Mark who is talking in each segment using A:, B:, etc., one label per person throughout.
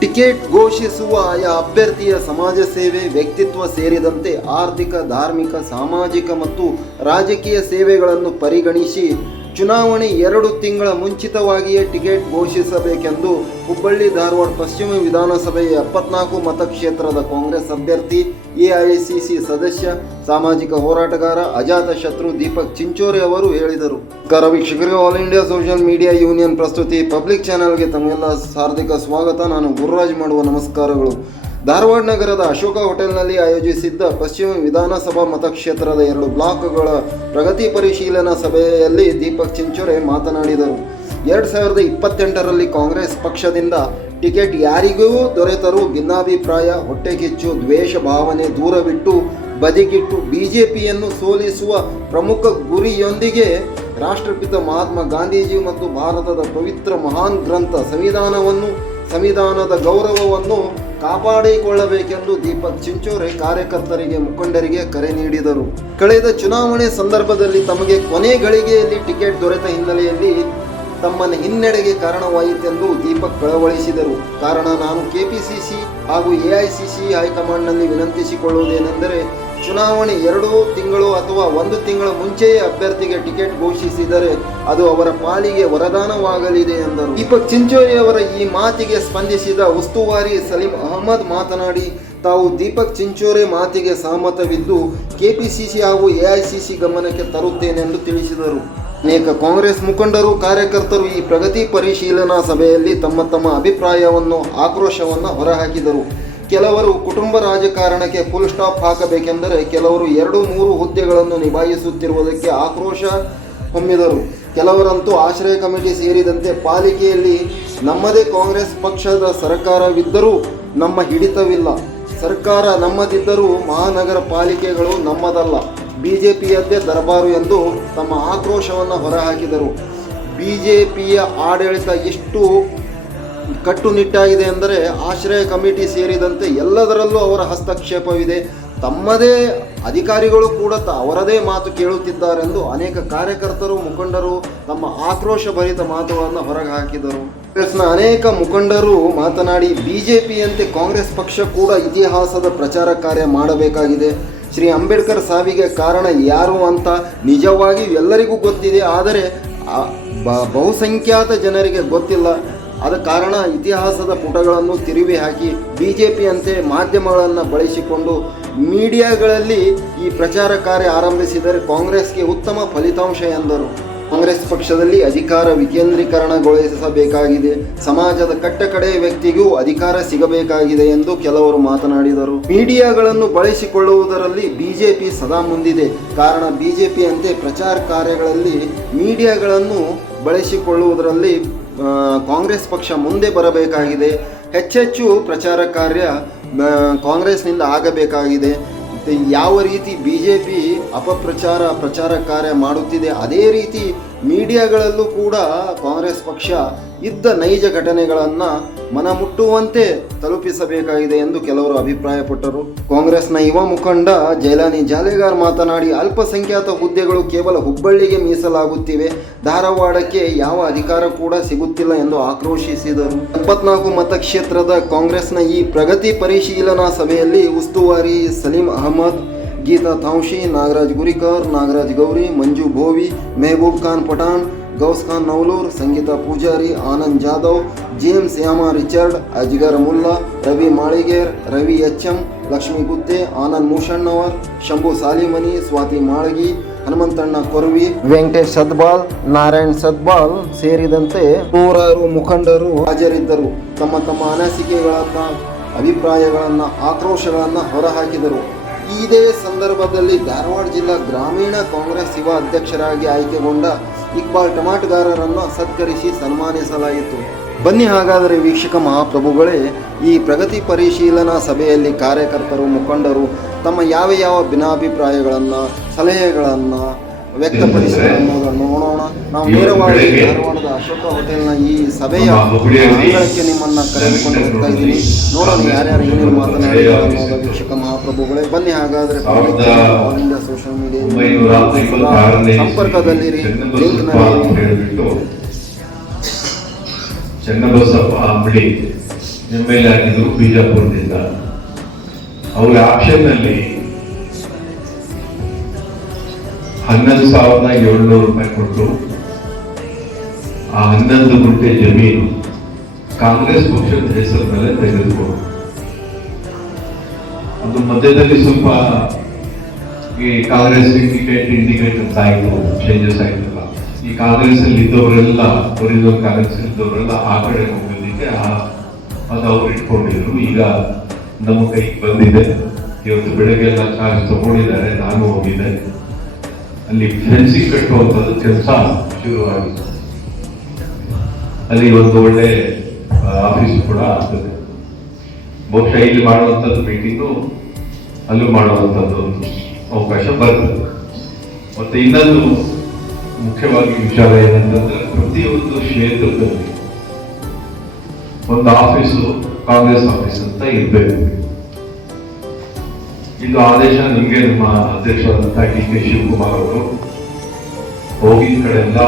A: Ticket ಘೋಷಿಸುವ ಆಯಾ ಅಭ್ಯರ್ಥಿಯ ಸಮಾಜ ಸೇವೆ, ವ್ಯಕ್ತಿತ್ವ ಸೇರಿದಂತೆ ಆರ್ಥಿಕ, ಧಾರ್ಮಿಕ, ಸಾಮಾಜಿಕ ಮತ್ತು ರಾಜಕೀಯ ಸೇವೆಗಳನ್ನು ಪರಿಗಣಿಸಿ ಚುನಾವಣೆ ಎರಡು ತಿಂಗಳ ಮುಂಚಿತವಾಗಿಯೇ ಟಿಕೆಟ್ ಘೋಷಿಸಬೇಕೆಂದು ಹುಬ್ಬಳ್ಳಿ ಧಾರವಾಡ ಪಶ್ಚಿಮ ವಿಧಾನಸಭೆಯ ಎಪ್ಪತ್ನಾಲ್ಕು ಮತಕ್ಷೇತ್ರದ ಕಾಂಗ್ರೆಸ್ ಅಭ್ಯರ್ಥಿ ಎಐಸಿಸಿ ಸದಸ್ಯ, ಸಾಮಾಜಿಕ ಹೋರಾಟಗಾರ ಅಜಾತ ಶತ್ರು ದೀಪಕ್ ಚಿಂಚೋರೆ ಅವರು ಹೇಳಿದರು. ಕರ ವೀಕ್ಷಕರಿಗೆ all India social media union ಪ್ರಸ್ತುತಿ ಪಬ್ಲಿಕ್ ಚಾನೆಲ್ಗೆ ತಮ್ಮೆಲ್ಲ ಹಾರ್ದಿಕ ಸ್ವಾಗತ. ನಾನು ಗುರುರಾಜ್ ಮಾಡುವ ನಮಸ್ಕಾರಗಳು. ಧಾರವಾಡ ನಗರದ ಅಶೋಕ ಹೋಟೆಲ್ನಲ್ಲಿ ಆಯೋಜಿಸಿದ್ದ ಪಶ್ಚಿಮ ವಿಧಾನಸಭಾ ಮತಕ್ಷೇತ್ರದ ಎರಡು ಬ್ಲಾಕ್ಗಳ ಪ್ರಗತಿ ಪರಿಶೀಲನಾ ಸಭೆಯಲ್ಲಿ ದೀಪಕ್ ಚಿಂಚೋರೆ ಮಾತನಾಡಿದರು. ಎರಡು ಸಾವಿರದ ಇಪ್ಪತ್ತೆಂಟರಲ್ಲಿ ಕಾಂಗ್ರೆಸ್ ಪಕ್ಷದಿಂದ ಟಿಕೆಟ್ ಯಾರಿಗೂ ದೊರೆತರೂ ಭಿನ್ನಾಭಿಪ್ರಾಯ ಹೊಟ್ಟೆಕಿಚ್ಚು ದ್ವೇಷ ಭಾವನೆ ದೂರವಿಟ್ಟು ಬದಿಗಿಟ್ಟು ಬಿಜೆಪಿಯನ್ನು ಸೋಲಿಸುವ ಪ್ರಮುಖ ಗುರಿಯೊಂದಿಗೆ ರಾಷ್ಟ್ರಪಿತ ಮಹಾತ್ಮ ಗಾಂಧೀಜಿ ಮತ್ತು ಭಾರತದ ಪವಿತ್ರ ಮಹಾನ್ ಗ್ರಂಥ ಸಂವಿಧಾನವನ್ನು, ಸಂವಿಧಾನದ ಗೌರವವನ್ನು ಕಾಪಾಡಿಕೊಳ್ಳಬೇಕೆಂದು ದೀಪಕ್ ಚಿಂಚೋರೆ ಕಾರ್ಯಕರ್ತರಿಗೆ, ಮುಖಂಡರಿಗೆ ಕರೆ ನೀಡಿದರು. ಕಳೆದ ಚುನಾವಣೆ ಸಂದರ್ಭದಲ್ಲಿ ತಮಗೆ ಕೊನೆ ಗಳಿಗೆಯಲ್ಲಿ ಟಿಕೆಟ್ ದೊರೆತ ಹಿನ್ನೆಲೆಯಲ್ಲಿ ತಮ್ಮನ್ನ ಹಿನ್ನಡೆಗೆ ಕಾರಣವಾಯಿತೆಂದು ದೀಪಕ್ ಕಳವಳಿಸಿದರು. ಕಾರಣ ನಾನು ಕೆಪಿಸಿಸಿ ಹಾಗೂ ಎಐಸಿಸಿ ಹೈಕಮಾಂಡ್ನಲ್ಲಿ ವಿನಂತಿಸಿಕೊಳ್ಳುವುದೇನೆಂದರೆ ಚುನಾವಣೆ ಎರಡು ತಿಂಗಳು ಅಥವಾ ಒಂದು ತಿಂಗಳ ಮುಂಚೆಯೇ ಅಭ್ಯರ್ಥಿಗೆ ಟಿಕೆಟ್ ಘೋಷಿಸಿದರೆ ಅದು ಅವರ ಪಾಲಿಗೆ ವರದಾನವಾಗಲಿದೆ ಎಂದರು. ದೀಪಕ್ ಚಿಂಚೋರಿ ಅವರ ಈ ಮಾತಿಗೆ ಸ್ಪಂದಿಸಿದ ಉಸ್ತುವಾರಿ ಸಲೀಂ ಅಹಮದ್ ಮಾತನಾಡಿ, ತಾವು ದೀಪಕ್ ಚಿಂಚೋರೆ ಮಾತಿಗೆ ಸಹಮತವಿದ್ದು ಕೆಪಿಸಿಸಿ ಹಾಗೂ ಎಐಸಿಸಿ ಗಮನಕ್ಕೆ ತರುತ್ತೇನೆಂದು ತಿಳಿಸಿದರು. ಅನೇಕ ಕಾಂಗ್ರೆಸ್ ಮುಖಂಡರು, ಕಾರ್ಯಕರ್ತರು ಈ ಪ್ರಗತಿ ಪರಿಶೀಲನಾ ಸಭೆಯಲ್ಲಿ ತಮ್ಮ ತಮ್ಮ ಅಭಿಪ್ರಾಯವನ್ನು, ಆಕ್ರೋಶವನ್ನು ಹೊರಹಾಕಿದರು. ಕೆಲವರು ಕುಟುಂಬ ರಾಜಕಾರಣಕ್ಕೆ ಫುಲ್ ಸ್ಟಾಪ್ ಹಾಕಬೇಕೆಂದರೆ ಕೆಲವರು ಎರಡು ಮೂರು ಹುದ್ದೆಗಳನ್ನು ನಿಭಾಯಿಸುತ್ತಿರುವುದಕ್ಕೆ ಆಕ್ರೋಶ ಹೊಮ್ಮಿದರು. ಕೆಲವರಂತೂ ಆಶ್ರಯ ಕಮಿಟಿ ಸೇರಿದಂತೆ ಪಾಲಿಕೆಯಲ್ಲಿ ನಮ್ಮದೇ ಕಾಂಗ್ರೆಸ್ ಪಕ್ಷದ ಸರ್ಕಾರವಿದ್ದರೂ ನಮ್ಮ ಹಿಡಿತವಿಲ್ಲ. ಸರ್ಕಾರ ನಮ್ಮದಿದ್ದರೂ ಮಹಾನಗರ ಪಾಲಿಕೆಗಳು ನಮ್ಮದಲ್ಲ. ಬಿ ಜೆ ಪಿಯದ್ದೇ ದರಬಾರು ಎಂದು ತಮ್ಮ ಆಕ್ರೋಶವನ್ನು ಹೊರಹಾಕಿದರು. ಬಿ ಜೆ ಪಿಯ ಆಡಳಿತ ಎಷ್ಟು ಕಟ್ಟುನಿಟ್ಟಾಗಿದೆ ಅಂದರೆ ಆಶ್ರಯ ಕಮಿಟಿ ಸೇರಿದಂತೆ ಎಲ್ಲದರಲ್ಲೂ ಅವರ ಹಸ್ತಕ್ಷೇಪವಿದೆ. ತಮ್ಮದೇ ಅಧಿಕಾರಿಗಳು ಕೂಡ ತ ಅವರದೇ ಮಾತು ಕೇಳುತ್ತಿದ್ದಾರೆಂದು ಅನೇಕ ಕಾರ್ಯಕರ್ತರು, ಮುಖಂಡರು ತಮ್ಮ ಆಕ್ರೋಶಭರಿತ ಮಾತುಗಳನ್ನು ಹೊರಗೆ ಹಾಕಿದರು ಕಾಂಗ್ರೆಸ್ನ ಅನೇಕ ಮುಖಂಡರು ಮಾತನಾಡಿ, ಬಿಜೆಪಿಯಂತೆ ಕಾಂಗ್ರೆಸ್ ಪಕ್ಷ ಕೂಡ ಇತಿಹಾಸದ ಪ್ರಚಾರ ಕಾರ್ಯ ಮಾಡಬೇಕಾಗಿದೆ. ಶ್ರೀ ಅಂಬೇಡ್ಕರ್ ಸಾವಿಗೆ ಕಾರಣ ಯಾರು ಅಂತ ನಿಜವಾಗಿ ಎಲ್ಲರಿಗೂ ಗೊತ್ತಿದೆ. ಆದರೆ ಬ- ಬಹುಸಂಖ್ಯಾತ ಜನರಿಗೆ ಗೊತ್ತಿಲ್ಲ. ಆದ ಕಾರಣ ಇತಿಹಾಸದ ಪುಟಗಳನ್ನು ತಿರುವಿ ಹಾಕಿ ಬಿ ಜೆ ಪಿಯಂತೆ ಮಾಧ್ಯಮಗಳನ್ನು ಬಳಸಿಕೊಂಡು ಮೀಡಿಯಾಗಳಲ್ಲಿ ಈ ಪ್ರಚಾರ ಕಾರ್ಯ ಆರಂಭಿಸಿದರೆ ಕಾಂಗ್ರೆಸ್ಗೆ ಉತ್ತಮ ಫಲಿತಾಂಶ ಎಂದರು. ಕಾಂಗ್ರೆಸ್ ಪಕ್ಷದಲ್ಲಿ ಅಧಿಕಾರ ವಿಕೇಂದ್ರೀಕರಣಗೊಳಿಸಬೇಕಾಗಿದೆ. ಸಮಾಜದ ಕಟ್ಟಕಡೆ ವ್ಯಕ್ತಿಗೂ ಅಧಿಕಾರ ಸಿಗಬೇಕಾಗಿದೆ ಎಂದು ಕೆಲವರು ಮಾತನಾಡಿದರು. ಮೀಡಿಯಾಗಳನ್ನು ಬಳಸಿಕೊಳ್ಳುವುದರಲ್ಲಿ ಬಿಜೆಪಿ ಸದಾ ಮುಂದಿದೆ. ಕಾರಣ ಬಿಜೆಪಿಯಂತೆ ಪ್ರಚಾರ ಕಾರ್ಯಗಳಲ್ಲಿ ಮೀಡಿಯಾಗಳನ್ನು ಬಳಸಿಕೊಳ್ಳುವುದರಲ್ಲಿ ಕಾಂಗ್ರೆಸ್ ಪಕ್ಷ ಮುಂದೆ ಬರಬೇಕಾಗಿದೆ. ಹೆಚ್ಚೆಚ್ಚು ಪ್ರಚಾರ ಕಾರ್ಯ ಕಾಂಗ್ರೆಸ್ನಿಂದ ಆಗಬೇಕಾಗಿದೆ. ಯಾವ ರೀತಿ ಬಿ ಜೆ ಪಿ ಅಪಪ್ರಚಾರ, ಪ್ರಚಾರ ಕಾರ್ಯ ಮಾಡುತ್ತಿದೆ, ಅದೇ ರೀತಿ ಮೀಡಿಯಾಗಳಲ್ಲೂ ಕೂಡ ಕಾಂಗ್ರೆಸ್ ಪಕ್ಷ ಇದ್ದ ನೈಜ ಘಟನೆಗಳನ್ನು ಮನಮುಟ್ಟುವಂತೆ ತಲುಪಿಸಬೇಕಾಗಿದೆ ಎಂದು ಕೆಲವರು ಅಭಿಪ್ರಾಯಪಟ್ಟರು. ಕಾಂಗ್ರೆಸ್ನ ಯುವ ಮುಖಂಡ ಜೈಲಾನಿ ಜಾಲೇಗಾರ್ ಮಾತನಾಡಿ, ಅಲ್ಪಸಂಖ್ಯಾತ ಹುದ್ದೆಗಳು ಕೇವಲ ಹುಬ್ಬಳ್ಳಿಗೆ ಮೀಸಲಾಗುತ್ತಿವೆ. ಧಾರವಾಡಕ್ಕೆ ಯಾವ ಅಧಿಕಾರ ಕೂಡ ಸಿಗುತ್ತಿಲ್ಲ ಎಂದು ಆಕ್ರೋಶಿಸಿದರು. ಎಪ್ಪತ್ನಾಲ್ಕು ಮತಕ್ಷೇತ್ರದ ಕಾಂಗ್ರೆಸ್ನ ಈ ಪ್ರಗತಿ ಪರಿಶೀಲನಾ ಸಭೆಯಲ್ಲಿ ಉಸ್ತುವಾರಿ Salim Ahmed Geeta Tamshi Nagaraj Gurikar, Nagaraj Gauri, Manju Bhovi, Mehboob Khan Pathan, Gous Khan Naulur Sangeeta Pujari Anand Jadhav James ಯಾಮ Richard, Ajgar Mulla, Ravi Maliger, Ravi H M Lakshmi Gutte, Anand Mushannavar, Shambhu Salimani, Swati Malagi, Hanumanthanna Koravi, Venkatesh Sadbal, Narayan Sadbal ಸೇರಿದಂತೆ ನೂರಾರು ಮುಖಂಡರು ಹಾಜರಿದ್ದರು. ತಮ್ಮ ತಮ್ಮ ಅನಿಸಿಕೆಗಳನ್ನು, ಅಭಿಪ್ರಾಯಗಳನ್ನು, ಆಕ್ರೋಶಗಳನ್ನು ಹೊರಹಾಕಿದರು. ಇದೇ ಸಂದರ್ಭದಲ್ಲಿ ಧಾರವಾಡ ಜಿಲ್ಲಾ ಗ್ರಾಮೀಣ ಕಾಂಗ್ರೆಸ್ ಯುವ ಅಧ್ಯಕ್ಷರಾಗಿ ಆಯ್ಕೆಗೊಂಡ ಇಕ್ಬಾಲ್ ಟಮಾಟಗಾರರನ್ನು ಸತ್ಕರಿಸಿ ಸನ್ಮಾನಿಸಲಾಯಿತು. ಬನ್ನಿ ಹಾಗಾದರೆ ವೀಕ್ಷಕ ಮಹಾಪ್ರಭುಗಳೇ, ಈ ಪ್ರಗತಿ ಪರಿಶೀಲನಾ ಸಭೆಯಲ್ಲಿ ಕಾರ್ಯಕರ್ತರು ಮುಖಂಡರು ತಮ್ಮ ಯಾವ ಯಾವ ಭಿನ್ನಾಭಿಪ್ರಾಯಗಳನ್ನು, ಸಲಹೆಗಳನ್ನು ವ್ಯಕ್ತಪಡಿಸಿದರು ಅನ್ನೋದನ್ನು ನೋಡೋಣ. ನಾವು ನೇರವಾಗಿ ಧಾರವಾಡದ ಅಶೋಕ ಹೋಟೆಲ್ನ ಈ ಸಭೆಯ ಅಂಗಳಕ್ಕೆ ನಿಮ್ಮನ್ನು ಕರೆದುಕೊಂಡು ಹೋಗ್ತಾ ಇದ್ದೀನಿ. ನೋಡೋಣ ಯಾರ್ಯಾರು ಏನೇನು ಮಾತನಾಡಿದ್ದಾರೆ ಅನ್ನೋದು ವೀಕ್ಷಕ ಮಹಾಪ್ರಭುಗಳೇ ಬನ್ನಿ ಹಾಗಾದ್ರೆ all
B: India social
A: media ಸಂಪರ್ಕದಲ್ಲಿರಿ
B: Channabasappa Ambali M L A ಆಗಿದ್ರು ಬಿಜಾಪುರದಿಂದ. ಅವ್ರ ಆಕ್ಷನ್ನಲ್ಲಿ ಹನ್ನೊಂದು ಸಾವಿರದ ಏಳ್ನೂರು ರೂಪಾಯಿ ಕೊಟ್ಟು ಆ ಹನ್ನೊಂದು ಗುಂಟೆ ಜಮೀನು ಕಾಂಗ್ರೆಸ್ ಪಕ್ಷದ ಹೆಸರ ಮೇಲೆ ತೆಗೆದುಕೊಂಡು. ಅದು ಮಧ್ಯದಲ್ಲಿ ಸ್ವಲ್ಪ ಈ ಕಾಂಗ್ರೆಸ್ ಇಂಡಿಕೇಟ್ ಇಂಡಿಕೇಟ್ ಅಂತ ಆಯಿತು ಚೇಂಜಸ್ ಆಯ್ತಲ್ಲ. ಈ ಕಾಂಗ್ರೆಸ್ ಅಲ್ಲಿ ಇದ್ದವರೆಲ್ಲ ಒರಿಜಿನಲ್ ಕಾಂಗ್ರೆಸ್ ಇದ್ದವರೆಲ್ಲ ಆ ಕಡೆ ಆ- ಅದು ಅವ್ರು ಇಟ್ಕೊಂಡಿದ್ರು. ಈಗ ನಮ್ಮ ಕೈಗೆ ಬಂದಿದೆ. ಇವತ್ತು ಬೆಳಗ್ಗೆ ಎಲ್ಲ ಚಾರ್ಜ್ ತಗೊಂಡಿದ್ದಾರೆ. ನಾನು ಹೋಗಿದ್ದೆ. ಅಲ್ಲಿ ಫೆನ್ಸಿಂಗ್ ಕಟ್ಟುವಂಥದ್ದು ಕೆಲಸ ಶುರುವಾಗಿದೆ ಅಲ್ಲಿ ಒಂದು ಒಳ್ಳೆ ಆಫೀಸ್ ಕೂಡ ಆಗ್ತದೆ. ಬಹುಶಃ ಇಲ್ಲಿ ಮಾಡುವಂಥದ್ದು ಮೀಟಿಂಗು ಅಲ್ಲೂ ಮಾಡುವಂಥದ್ದು ಅವಕಾಶ ಬರ್ತದೆ. ಮತ್ತೆ ಇನ್ನೊಂದು ಮುಖ್ಯವಾಗಿ ವಿಚಾರ ಏನಂತಂದ್ರೆ ಪ್ರತಿಯೊಂದು ಕ್ಷೇತ್ರದಲ್ಲಿ ಒಂದು ಆಫೀಸು ಕಾಂಗ್ರೆಸ್ ಆಫೀಸ್ ಅಂತ ಇರಬೇಕು. ಇದು ಆದೇಶ ನಿಮಗೆ ನಮ್ಮ ಅಧ್ಯಕ್ಷರಾದಂತಹ ಡಿ ಕೆ ಶಿವಕುಮಾರ್ ಅವರು. ಹೋಗಿದ ಕಡೆಯಿಂದ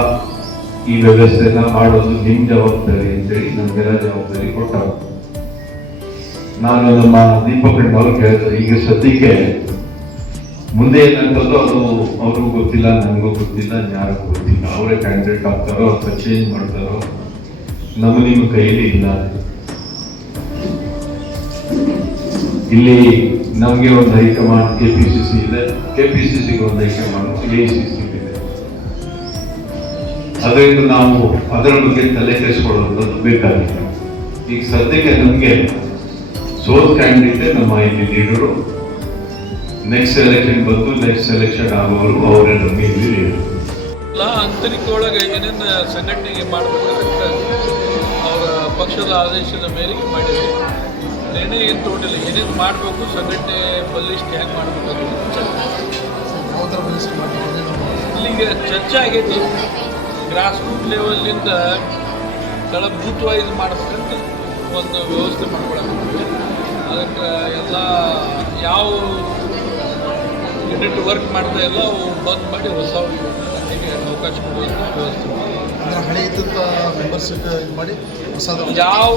B: ಈ ವ್ಯವಸ್ಥೆಯನ್ನ ಮಾಡೋದು ನಿಮ್ ಜವಾಬ್ದಾರಿ ಅಂತೇಳಿ ನಮ್ಗೆಲ್ಲ ಜವಾಬ್ದಾರಿ ಕೊಟ್ಟರು. ನಾನು ನಮ್ಮ ದೀಪಕ್ ಅವರು ಕೇಳಿದ್ರು ಈಗ ಸದ್ಯಕ್ಕೆ ಮುಂದೆ ಏನಂತದ್ದು ಅದು ಅವ್ರಿಗೂ ಗೊತ್ತಿಲ್ಲ, ನನಗೂ ಗೊತ್ತಿಲ್ಲ ಯಾರಿಗೂ ಗೊತ್ತಿಲ್ಲ. ಅವರೇ ಕ್ಯಾಂಡಿಡೇಟ್ ಆಗ್ತಾರೋ ಅಥವಾ ಚೇಂಜ್ ಮಾಡ್ತಾರೋ ನಮ್ಮ ನಿಮ್ಮ ಕೈಯಲ್ಲಿ ಇಲ್ಲ. ಇಲ್ಲಿ ನಮಗೆ ಒಂದು high command K P C C ಇದೆ. ಕೆ ಪಿ ಸಿ ಸಿಗೆ ಒಂದು ಹೈಕಮಾಂಡ್ ಎ ಸಿ ಸಿ ಇದೆ. ಅದರಿಂದ ನಾವು ಅದರ ಬಗ್ಗೆ ತಲೆ ಕೆಡಿಸ್ಕೊಳ್ಳುವಂಥದ್ದು ಬೇಕಾಗಿಲ್ಲ ಈಗ ಸದ್ಯಕ್ಕೆ ನಮಗೆ ಸೋಲ್ ಕ್ಯಾಂಡಿಡೇಟ್ ನಮ್ಮ ಇಲ್ಲಿ ಲೀಡರು ನೆಕ್ಸ್ಟ್ ಎಲೆಕ್ಷನ್ ಬಂದು ನೆಕ್ಸ್ಟ್ ಸೆಲೆಕ್ಷನ್ ಆಗುವವರು ಅವರೇ ನಮಗೆ ಇಲ್ಲಿ ಲೀಡರ್
C: ಆಂತರಿಕ ಒಳಗೆ ಏನೇನು ಸಂಘಟನೆಗೆ ಮಾಡಬೇಕಂತ ಅವರ ಪಕ್ಷದ ಆದೇಶದ ಮೇರೆಗೆ ಮಾಡಿದ್ವಿ. ನಿರ್ಣಯ ಏನು ತೋಟಿಲ್ಲ ಏನೇನು ಮಾಡಬೇಕು ಸಂಘಟನೆ ಬಲಿಷ್ಠ ಹೆಂಗೆ ಮಾಡಬೇಕು. ಇಲ್ಲಿಗೆ ಚರ್ಚೆ ಆಗೈತಿ. ಗ್ರಾಸ್ ರೂಟ್ ಲೆವೆಲ್ಲಿಂದ ಸ್ಥಳ ಬೂತ್ ವೈಸ್ ಮಾಡ್ಬೇಕಂತ ಒಂದು ವ್ಯವಸ್ಥೆ ಮಾಡ್ಕೊಳಕ್ಕೆ ಅದಕ್ಕೆ ಎಲ್ಲ ಯಾವ ಯೂನಿಟ್ ವರ್ಕ್ ಮಾಡ್ತಾ ಇಲ್ಲ ಅವು ಬಂದ್ ಮಾಡಿ ಹೊಸ ಅವಕಾಶ ಕೊಡುವಂಥ ವ್ಯವಸ್ಥೆ
D: ಅಂದ್ರೆ ಹಳೆ ಇದ್ದಂಥ ಮೆಂಬರ್ಶಿಪ್ ಇದು ಮಾಡಿ ಹೊಸದು
C: ಯಾವ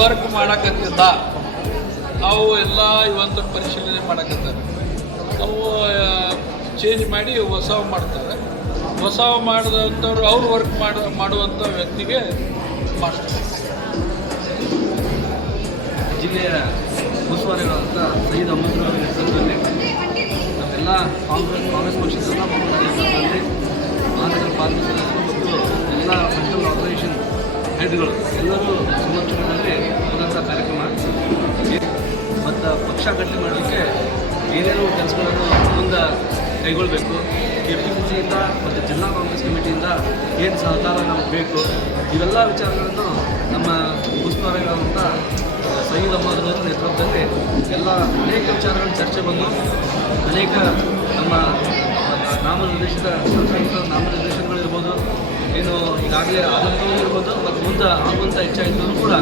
C: ವರ್ಕ್ ಮಾಡಕತ್ತಿಲ್ಲ ಅವು ಎಲ್ಲ ಇವತ್ತು ಪರಿಶೀಲನೆ ಮಾಡಕತ್ತಾರೆ. ಅವು ಚೇಂಜ್ ಮಾಡಿ ಹೊಸ ಮಾಡ್ತಾರೆ. ಹೊಸ ಮಾಡಿದಂಥವ್ರು ಅವ್ರು ವರ್ಕ್ ಮಾಡ ಮಾಡುವಂಥ ವ್ಯಕ್ತಿಗೆ ಮಾಡ್ತಾರೆ.
E: ಜಿಲ್ಲೆಯ ಉಸ್ತುವಾರಿಗಳಾದಂಥ ಸೈದ್ ಅಹಮದ್ ಅವರ ನಾವೆಲ್ಲ ನಮ್ಮೆಲ್ಲ ಕಾಂಗ್ರೆಸ್ ಕಾಂಗ್ರೆಸ್ ಪಕ್ಷದ ಹೆಡ್ಗಳು ಎಲ್ಲರೂ ಸಮಕ್ಷಮದಲ್ಲಿ ಹೋದಂಥ ಕಾರ್ಯಕ್ರಮ. ಮತ್ತು ಪಕ್ಷ ಗಟ್ಟಿ ಮಾಡಲಿಕ್ಕೆ ಏನೇನು ಕೆಲಸಗಳನ್ನು ಮುಂದೆ ಕೈಗೊಳ್ಳಬೇಕು ಕೆ ಪಿ ಸಿ ಸಿಯಿಂದ ಮತ್ತು ಜಿಲ್ಲಾ ಕಾಂಗ್ರೆಸ್ ಕಮಿಟಿಯಿಂದ ಏನು ಸಹಕಾರ ನಮಗೆ ಬೇಕು, ಇವೆಲ್ಲ ವಿಚಾರಗಳನ್ನು ನಮ್ಮ ಉಸ್ತುವಾರಿಗಳಾದಂಥ ಸೈಯದ್ ಅಹಮದ್ ನೇತೃತ್ವದಲ್ಲಿ ಎಲ್ಲ ಅನೇಕ ವಿಚಾರಗಳ ಚರ್ಚೆ ಬಂದು ಅನೇಕ ನಮ್ಮ ನಾಮನಿರ್ದೇಶಿತ ಸರ್ಕಾರದ ನಾಮನಿರ್ದೇಶನಗಳಿರ್ಬೋದು ಏನು ಈಗಾಗಲೇ ಆದಂತೂ ಇರ್ಬೋದು ಮತ್ತು ಮುಂದೆ ಆಗುವಂಥ ಹೆಚ್ಚಾಗಿದ್ದರೂ ಕೂಡ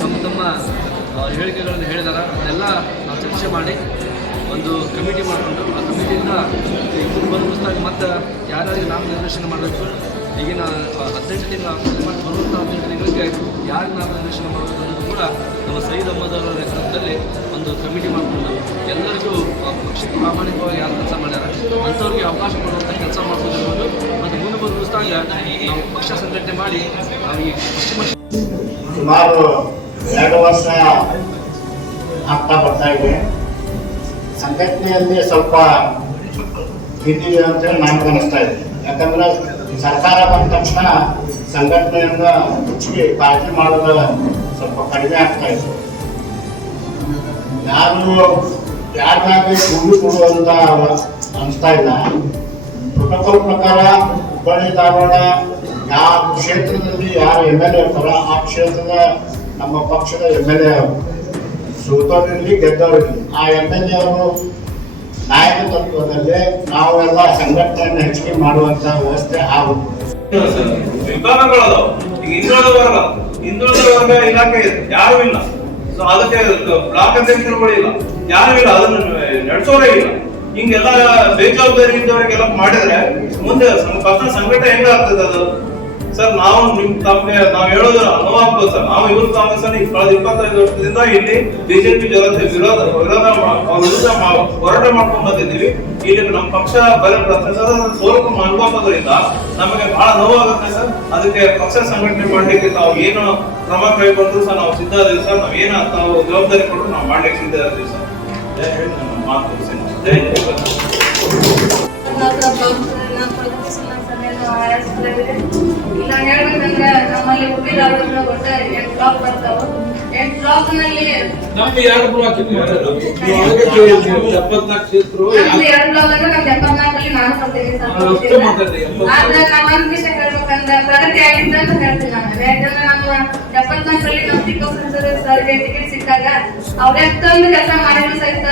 E: ತಮ್ಮ ತಮ್ಮ ಹೇಳಿಕೆಗಳನ್ನು ಹೇಳಿದಾರ. ಅದನ್ನೆಲ್ಲ ನಾವು ಚರ್ಚೆ ಮಾಡಿ ಒಂದು ಕಮಿಟಿ ಮಾಡಿಕೊಂಡು, ಆ ಕಮಿಟಿಯಿಂದ ಈ ಮುಂದೆ ಮತ್ತು ಮತ್ತೆ ಯಾರ್ಯಾರಿಗೆ ನಾಮನಿರ್ದೇಶನ ಮಾಡಬೇಕು, ಈಗಿನ ಹದಿನೆಂಟು ತಿಂಗಳ ಮತ್ತು ಬರುವಂಥ ಹದಿನೆಂಟು ತಿಂಗಳಿಗೆ ಯಾರಿಗೆ ನಾಮನಿರ್ದೇಶನ ಮಾಡಬೇಕು ಅನ್ನೋದು ಕೂಡ ನಮ್ಮ ಸೈದ್ ಅಹಮದ್ ಅವರ ನೇತೃತ್ವದಲ್ಲಿ ಒಂದು ಕಮಿಟಿ ಮಾಡಿಕೊಂಡು ಎಲ್ಲರಿಗೂ ಪಕ್ಷಕ್ಕೆ ಪ್ರಾಮಾಣಿಕವಾಗಿ ಯಾರು ಕೆಲಸ ಮಾಡ್ಯಾರ, ಅಂಥವ್ರಿಗೆ ಅವಕಾಶ ಕೊಡುವಂಥ ಕೆಲಸ ಮಾಡ್ಕೊಂಡಿರ್ಬೋದು ಮತ್ತು ಮುಂದೆ ಬರುವಂತಾಗ ನಾವು ಪಕ್ಷ ಸಂಘಟನೆ ಮಾಡಿ ಪಶ್ಚಿಮ
F: ಸುಮಾರು ಎರಡು ವರ್ಷ ಆಗ್ತಾ ಬರ್ತಾ ಇದೆ. ಸಂಘಟನೆಯಲ್ಲಿ ಸ್ವಲ್ಪ ಇದ್ದೀವಿ ಅಂತೇಳಿ ನಾನು ಅನಿಸ್ತಾ ಇದೆ. ಯಾಕಂದ್ರೆ ಸರ್ಕಾರ ಬಂದ ತಕ್ಷಣ ಸಂಘಟನೆಯನ್ನು ಹೆಚ್ಚಿಗೆ ಪಾರ್ಟಿ ಮಾಡೋದು ಸ್ವಲ್ಪ ಕಡಿಮೆ ಆಗ್ತಾ ಇದೆ. ಯಾರು ಯಾರಿಗಾಗಿ ಕೂಲಿ ಕೊಡುವಂತ ಅನಿಸ್ತಾ ಇಲ್ಲ. ಪ್ರೋಟೋಕಾಲ್ ಪ್ರಕಾರ ಹುಬ್ಬಳ್ಳಿ, ಧಾರವಾಡ ಯಾವ ಕ್ಷೇತ್ರದಲ್ಲಿ ಯಾರು ಎಂ ಎಲ್ ಎ ಇರ್ತಾರ ಆ ಕ್ಷೇತ್ರದ ನಮ್ಮ ಪಕ್ಷದ ಎಂ ಎಲ್ ಎ ಸೋತವರಿರಲಿ ಗೆದ್ದವರಿರಲಿ ಆ ಎಂ ಎಲ್ ಎ ಅವರು ನಾಯಕತ್ವದಲ್ಲಿ ನಾವೆಲ್ಲ ಸಂಘಟನೆಯನ್ನು ಹೆಚ್ಚಿಗೆ ಮಾಡುವಂತ ವ್ಯವಸ್ಥೆ ಆಗುತ್ತೆ
G: ವಿಭಾಗಗಳು ಹಿಂದುಳಿದ ವರ್ಗ ಇಲಾಖೆ ಯಾರು ಇಲ್ಲ. ಸೊ ಅದಕ್ಕೆ ಬ್ಲಾಕ್ ಅಧ್ಯಕ್ಷರುಗಳು ಇಲ್ಲ. ಯಾರು ಇಲ್ಲ, ಅದನ್ನ ನಡೆಸೋರೇ ಇಲ್ಲ. ಹಿಂಗೆಲ್ಲ ಬೇಜವಾಬ್ದಾರಿ ಇದ್ದವರಿಗೆಲ್ಲ ಮಾಡಿದ್ರೆ ಮುಂದೆ ಪಕ್ಷ ಸಂಘಟನೆ ಹೆಂಗಾಗ್ತದೆ ಅದು? ಸರ್ ನಾವು ನಿಮ್ ತಮಗೆ ನಾವು ಹೇಳೋದು ನೋವಾಗ್ಬೋದು ಸರ್ ನಾವು ಇವ್ರ ಸರ್ ಅಲ್ಲಿ ಕಳೆದ ಇಪ್ಪತ್ತೈದು ವರ್ಷದಿಂದ ಇಲ್ಲಿ ಬಿಜೆಪಿ ಜೊತೆ ವಿರೋಧ ವಿರೋಧ ವಿರುದ್ಧ ಹೋರಾಟ ಮಾಡ್ಕೊಂಡ್ ಬಂದಿದ್ದೀವಿ. ಇಲ್ಲಿ ನಮ್ಮ ಪಕ್ಷ ಬರ ಸೋಲು ಅನುಭವದ್ರಿಂದ ನಮಗೆ ಬಹಳ ನೋವಾಗುತ್ತೆ ಸರ್ ಅದಕ್ಕೆ ಪಕ್ಷ ಸಂಘಟನೆ ಮಾಡ್ಲಿಕ್ಕೆ ನಾವು ಏನು ಕ್ರಮ ಕೈಗೊಂಡ್ರು ಸರ್ ನಾವು ಸಿದ್ಧ ಇದೀವಿ ಸರ್ ನಾವು ಏನ ನಾವು ಜವಾಬ್ದಾರಿ ಕೊಟ್ಟರು ನಾವು ಮಾಡ್ಲಿಕ್ಕೆ ಸಿದ್ಧ ಇದ್ದೀವಿ ಸರ್ ಮಾತು ಸರ್ ಜೈ ಜೈ
H: ಇಲ್ಲ ಹೇಳ್ಬೇಕಂದ್ರೆ ನಮ್ಮಲ್ಲಿ ಹುಟ್ಟಿದಾದ್ರು ಒಟ್ಟ ಎಂಟು ಬ್ಲಾಕ್ ಬರ್ತಾವ. ಎಂಟು ಬ್ಲಾಕ್ನಲ್ಲಿ
C: ನಮ್ದು ಎರಡು ಬ್ಲಾಕ್
H: ನಮ್ದು
C: ಎಪ್ಪತ್ನಾಲ್ಕು ಕ್ಷೇತ್ರ
H: ಎರಡು ಬ್ಲಾಕ್ ಅಂದ್ರೆ ನಮ್ದು ಎಪ್ಪತ್ನಾಲ್ಕಲ್ಲಿ ನಾನು ಕೊಡ್ತೀನಿ. ಆದ್ರೆ ನಾನು ಒಂದ್ ವಿಷಯ ಹೇಳ್ಬೇಕಂದ್ರೆ ಪ್ರಗತಿ ಆಗಿದ್ದ ಅಂತ ಹೇಳ್ತೀನಿ ನಾನು. ಯಾಕಂದ್ರೆ ನಾನು ಎಪ್ಪತ್ನಾಲ್ಕರಲ್ಲಿ ನಮ್ಮ ದೀಪಕ್ ಸರ್ಗೆ ಟಿಕೆಟ್ ಸಿಕ್ಕಾಗ ಅವ್ರ ಎಷ್ಟೊಂದು ಕೆಲಸ ಮಾಡಿದ್ರು ಸಹಿತ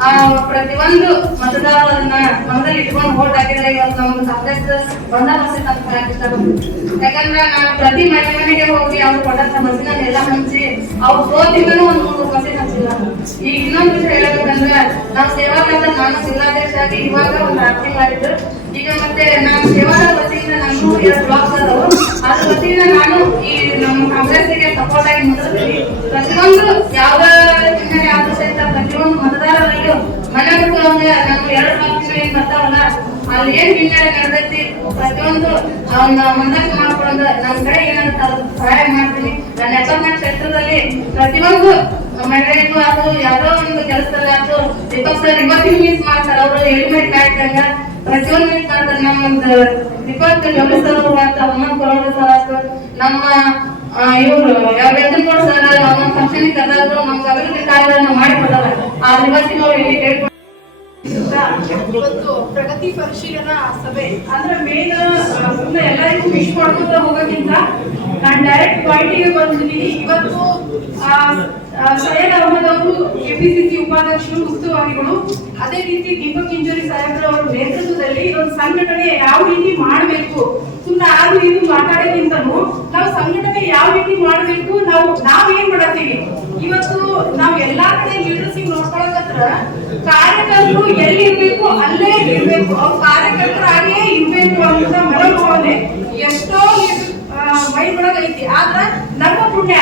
H: ಆ, ಪ್ರತಿಯೊಂದು ಮತದಾರರು ಅದನ್ನ ಮನದಲ್ಲಿ ಇಟ್ಕೊಂಡು ವೋಟ್ ಹಾಕಿದ್ರೆ ಇವತ್ತು ನಮ್ಗೆ ಸಾಕಷ್ಟು ಬಂದೋಬಸ್ತ್ ಅಂತ ಹೇಳಕ್ ಇಷ್ಟಪಡ್ತೀನಿ ಯಾಕಂದ್ರೆ ನಾನು ಪ್ರತಿ ಮನೆ ಮನೆಗೆ ಹೋಗಿ ಅವ್ರು ಕೊಟ್ಟಂತ ಮಸಿನೆಲ್ಲ ಹಂಚಿ ಅವ್ರು ಹೋದಿಂದನೂ ಒಂದು ಮೂರು ಮಸಿ ಹಂಚಿಲ್ಲ. ಈಗ ಇನ್ನೊಂದು ಹೇಳಬೇಕಂದ್ರೆ ನಾವು ಸೇವಾ ಕೇಂದ್ರ ನಾನು ಜಿಲ್ಲಾಧ್ಯಕ್ಷ ಆಗಿ ಇವಾಗ ಒಂದು ಆರ್ತಿ ತಿಂಗಳಾಗಿದ್ದು ಈಗ ಮತ್ತೆ ನಾನು ಸೇವಾದ ವತಿಯಿಂದ ನಾನು ಎರಡು ಬ್ಲಾಕ್ಸ್ ಅದಾವು ಅದ್ರ ವತಿಯಿಂದ ನಾನು ಈ ನಮ್ಮ ಕಾಂಗ್ರೆಸ್ಗೆ ಸಪೋರ್ಟ್ ಆಗಿ ಮುಂದುವರಿತೀನಿ ಪ್ರತಿಯೊಂದು ಯಾವ ಚಿಹ್ನೆ ಆದ್ರೂ ಸಹಿತ ಪ್ರತಿಯೊಂದು ಮತದಾರರಲ್ಲೂ ಮನೆ ಮುಟ್ಟುವಂಗ ನಾನು ಎರಡು ಬ್ಲಾಕ್ಸ್ ಏನ್ ಬರ್ತಾವಲ್ಲ, ಅಲ್ಲಿ ಏನ್ ಹಿನ್ನಡೆ ನಡೆದೈತಿ, ಪ್ರತಿಯೊಂದು ಅವನ್ನ ಮನಸ್ಸು ಮಾಡ್ಕೊಂಡು ನನ್ನ ಕಡೆ ಏನಂತ ಸಹಾಯ ಮಾಡ್ತೀನಿ. ನನ್ನ ಎಪ್ಪತ್ನಾಲ್ಕು ಕ್ಷೇತ್ರದಲ್ಲಿ ಪ್ರತಿಯೊಂದು ಮಹಿಳೆಗೂ ಅದು ಯಾವ್ದೋ ಒಂದು ಕೆಲಸದಲ್ಲಿ ಆಯ್ತು ಸರ್ ಇವತ್ತಿನ ಮಿಸ್ ಮಾಡ್ತಾರೆ. ಅವರು ಹೆಲ್ಮೆಟ್ ಬ್ಯಾಗ್ದಂಗ ಪ್ರತಿಯೊಂದು ಮಾಡ್ತಾರೆ ನಮ್ಮೊಂದು ದೀಪಕ್ ಜೋಡಿ ಸರ್ ಹನುಮಂತ್ ಸರ್ ನಮ್ಮ ಇವರು ಯಾವ ವೆಂಕಟಗೌಡ ಸರ್ ನಮ್ಮ ಫಂಕ್ಷನ್ ಕರೆದಾದ್ರು ನಮ್ಗೆ ಅಭಿವೃದ್ಧಿ ಕಾರ್ಯಗಳನ್ನು ಮಾಡಿಕೊಡಲ್ಲ ಆ ನಿವಾಸಿಗಳು ಇಲ್ಲಿ ಕೇಳ್ಕೊಂಡು
I: ಇವತ್ತು ಪ್ರಗತಿ ಪರಿಶೀಲನಾ ಸಭೆ. ಅಂದ್ರೆ ಮೇನ್ ಸುಮ್ಮನೆ ಎಲ್ಲರಿಗೂ ವಿಶ್ ಮಾಡ್ಕೊತ ಹೋಗೋಕ್ಕಿಂತ ನಾನ್ ಡೈರೆಕ್ಟ್ ಪಾಯಿಂಟಿಗೆ ಬಂದಿದ್ದೀನಿ ಇವತ್ತು ಸೈಯದ್ ಅಹಮದ್ ಅವರು ಕೆಪಿಸಿಸಿ ಉಪಾಧ್ಯಕ್ಷರು ಉಸ್ತುವಾರಿಗಳು ಅದೇ ರೀತಿ ದೀಪಕ್ ಇಂಜುರಿ ಸಾಹೇಬ್ರ ಅವರ ನೇತೃತ್ವದಲ್ಲಿ ಒಂದು ಸಂಘಟನೆ ಯಾವ ರೀತಿ ಮಾಡಬೇಕು ಸುಮ್ಮನೆ ಆರು ಇದು ಮಾತಾಡೋಕ್ಕಿಂತನೂ ನಾವು ಸಂಘಟನೆ ಯಾವ ರೀತಿ ಮಾಡಬೇಕು, ನಾವು ನಾವೇನ್ ಮಾಡತ್ತೀವಿ? ಇವತ್ತು ನಾವು ಎಲ್ಲಾ ಕಡೆ ಲೀಡರ್ಸಿಂಗ್ ನೋಡ್ಕೊಳಕತ್ರ ಕಾರ್ಯಕರ್ತರು ಎಲ್ಲಿ ಅಲ್ಲೇ ಇರ್ಬೇಕು. ಅವ್ರ ಕಾರ್ಯಕರ್ತರಾಗೇ ಇರ್ಬೇಕು ಅಂತ ಮನೋಭಾವನೆ ಎಷ್ಟೋ ಮೈ ಒಳಗ ಐತಿ ಆದ್ರ ನಮ್ಮ ಪುಣ್ಯ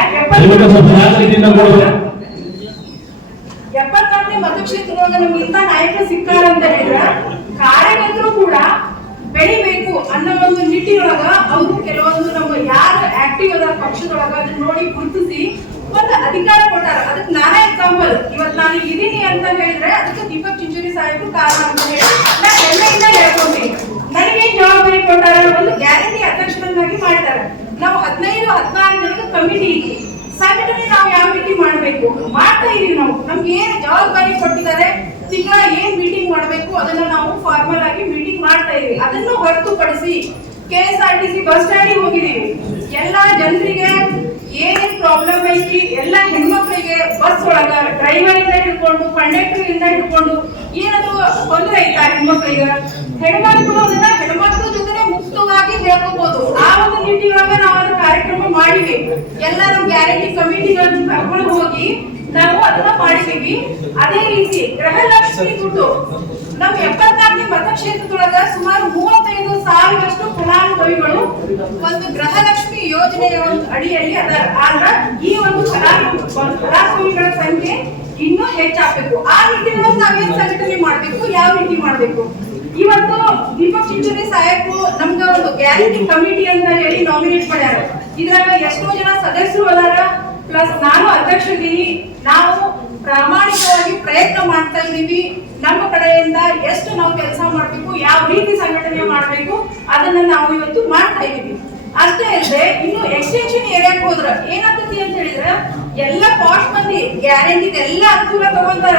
I: ಎಪ್ಪತ್ತಾರನೇ ಮತಕ್ಷೇತ್ರದೊಳಗ ನಮ್ಗೆ ಇಂಥ ನಾಯಕ ಸಿಕ್ಕಾರ ಅಂತ ಹೇಳಿದ್ರ ಕಾರ್ಯಕರ್ತರು ಕೂಡ ಬೆಳಿಬೇಕು ಅನ್ನೋ ಒಂದು ನಿಟ್ಟಿನೊಳಗ ಅವರು ಕೆಲವೊಂದು ನಮ್ಮ ಯಾರು ಆಕ್ಟಿವ್ ಅದ ಪಕ್ಷದೊಳಗ ಅದನ್ನ ನೋಡಿ ಗುರುತಿಸಿ ಒಂದು ಅಧಿಕಾರ ಕೊಟ್ಟಾರ. ಅದಕ್ಕೆ ನಾನೇ ಎಕ್ಸಾಂಪಲ್ ಇವತ್ತು ನಾನು ಇದೀನಿ ಅಂತ ಹೇಳಿದ್ರೆ ಅದಕ್ಕೆ ದೀಪಕ್ ಚಿಂಚುರಿ ಸಾಹೇಬರು ಕಾರಣ ಅಂತ ಹೇಳಿ ನಾನು ಹೆಮ್ಮೆಯಿಂದ ಹೇಳ್ಕೊಂತೀನಿ. ನನಗೆ ಜವಾಬ್ದಾರಿ ಕೊಟ್ಟಾರ ಒಂದು ಗ್ಯಾರಂಟಿ ಅಧ್ಯಕ್ಷರನ್ನಾಗಿ ಮಾಡ್ತಾರೆ. ನಾವು ಹದಿನೈದು ಹದಿನಾರು ಕಮಿಟಿ ಇದೆ. ಸಂಘಟನೆ ನಾವು ಯಾವ ರೀತಿ ಮಾಡಬೇಕು? ಮಾಡ್ತಾ ಇದೀವಿ ನಾವು. ನಮ್ಗೆ ಏನು ಜವಾಬ್ದಾರಿ ಕೊಟ್ಟಿದ್ದಾರೆ, ತಿಂಗಳ ಏನ್ ಮೀಟಿಂಗ್ ಮಾಡಬೇಕು, ಅದನ್ನ ನಾವು ಫಾರ್ಮಲ್ ಆಗಿ ಮೀಟಿಂಗ್ ಮಾಡ್ತಾ ಇದೀವಿ. ಅದನ್ನು ಹೊರತುಪಡಿಸಿ K S R T C bus ಸ್ಟ್ಯಾಂಡಿಗೆ ಹೋಗಿದೀವಿ ಎಲ್ಲಾ ಜನರಿಗೆ ಏನೇನ್ ಪ್ರಾಬ್ಲಮ್ ಐತಿ, ಎಲ್ಲ ಹೆಣ್ಮಕ್ಳಿಗೆ ಬಸ್ ಒಳಗ ಡ್ರೈವರ್ ಇಂದ ಹಿಡ್ಕೊಂಡು ಕಂಡಕ್ಟರ್ ಇಂದ ಹಿಡ್ಕೊಂಡು ಏನಾದ್ರು ತೊಂದರೆ ಐತಾ ಹೆಣ್ಮಕ್ಳಿಗೆ? ಹೆಣ್ಮಕ್ಳು ಅದನ್ನ ಮುಕ್ತವಾಗಿ ಹೇಳ್ಕೋಬಹುದು ಆ ಒಂದು ನಿಟ್ಟಿನೊಳಗ ನಾವು ಒಂದು ಕಾರ್ಯಕ್ರಮ ಮಾಡಿವಿ. ಎಲ್ಲ ನಮ್ಮ ಗ್ಯಾರಂಟಿ ಕಮಿಟಿಗಳನ್ನ ಕರ್ಕೊಂಡು ಹೋಗಿ ನಾವು ಅದನ್ನ ಮಾಡಿದೀವಿ. ಅದೇ ರೀತಿ ಗೃಹಲಕ್ಷ್ಮಿ ದುಡ್ಡು. ನಮ್ಮ ಎಪ್ಪತ್ನಾಲ್ಕನೇ ಮತಕ್ಷೇತ್ರದೊಳಗ ಸುಮಾರು ಮೂವತ್ತೈದು ಸಾವಿರಷ್ಟು ಫಲಾನುಭವಿಗಳು ಒಂದು ಗೃಹಲಕ್ಷ್ಮಿ ಯೋಜನೆಯ ಒಂದು ಅಡಿಯಲ್ಲಿ ಅದರ. ಆದ್ರ ಈ ಒಂದು ಫಲಾನು ಫಲಾನುಭವಿಗಳ ಸಂಖ್ಯೆ ಇನ್ನೂ ಹೆಚ್ಚಾಗಬೇಕು. ಆ ರೀತಿ ನಾವೇನ್ ಸಂಘಟನೆ ಮಾಡ್ಬೇಕು? ಯಾವ ರೀತಿ ಮಾಡ್ಬೇಕು? ಇವತ್ತು ದೀಪಕ್ ಚಿಂಚುರಿ ಸಾಹೇಬ್ ನಮ್ಗ ಒಂದು ಗ್ಯಾರಂಟಿ ಕಮಿಟಿ ಅಂತ ಹೇಳಿ ನಾಮಿನೇಟ್ ಮಾಡ್ಯಾರ. ಇದ್ರಾಗ ಎಷ್ಟೋ ಜನ ಸದಸ್ಯರು ಅದಾರ. ಪ್ಲಸ್ ನಾನು ಅಧ್ಯಕ್ಷರಿದ್ದೀನಿ ನಾವು ಪ್ರಾಮಾಣಿಕವಾಗಿ ಪ್ರಯತ್ನ ಮಾಡ್ತಾ ಇದೀವಿ ನಮ್ಮ ಕಡೆಯಿಂದ ಎಷ್ಟು ನಾವು ಕೆಲಸ ಮಾಡಬೇಕು ಯಾವ ರೀತಿ ಸಂಘಟನೆ ಮಾಡಬೇಕು ಅದನ್ನ ನಾವು ಇವತ್ತು ಮಾಡ್ತಾ ಇದೀವಿ ಅಷ್ಟೇ ಅಲ್ಲದೆ ಇನ್ನು ಎಕ್ಸ್ಟೆನ್ಷನ್ ಏರಿಯಾಕ್ ಹೋದ್ರ ಏನಾಗ್ತತಿ ಅಂತ ಹೇಳಿದ್ರೆ ಎಲ್ಲ ಪಾಸ್ಟ್ ಮಂದಿ ಗ್ಯಾರಂಟಿ ಎಲ್ಲ ಅನುಕೂಲ ತಗೊಂತಾರ.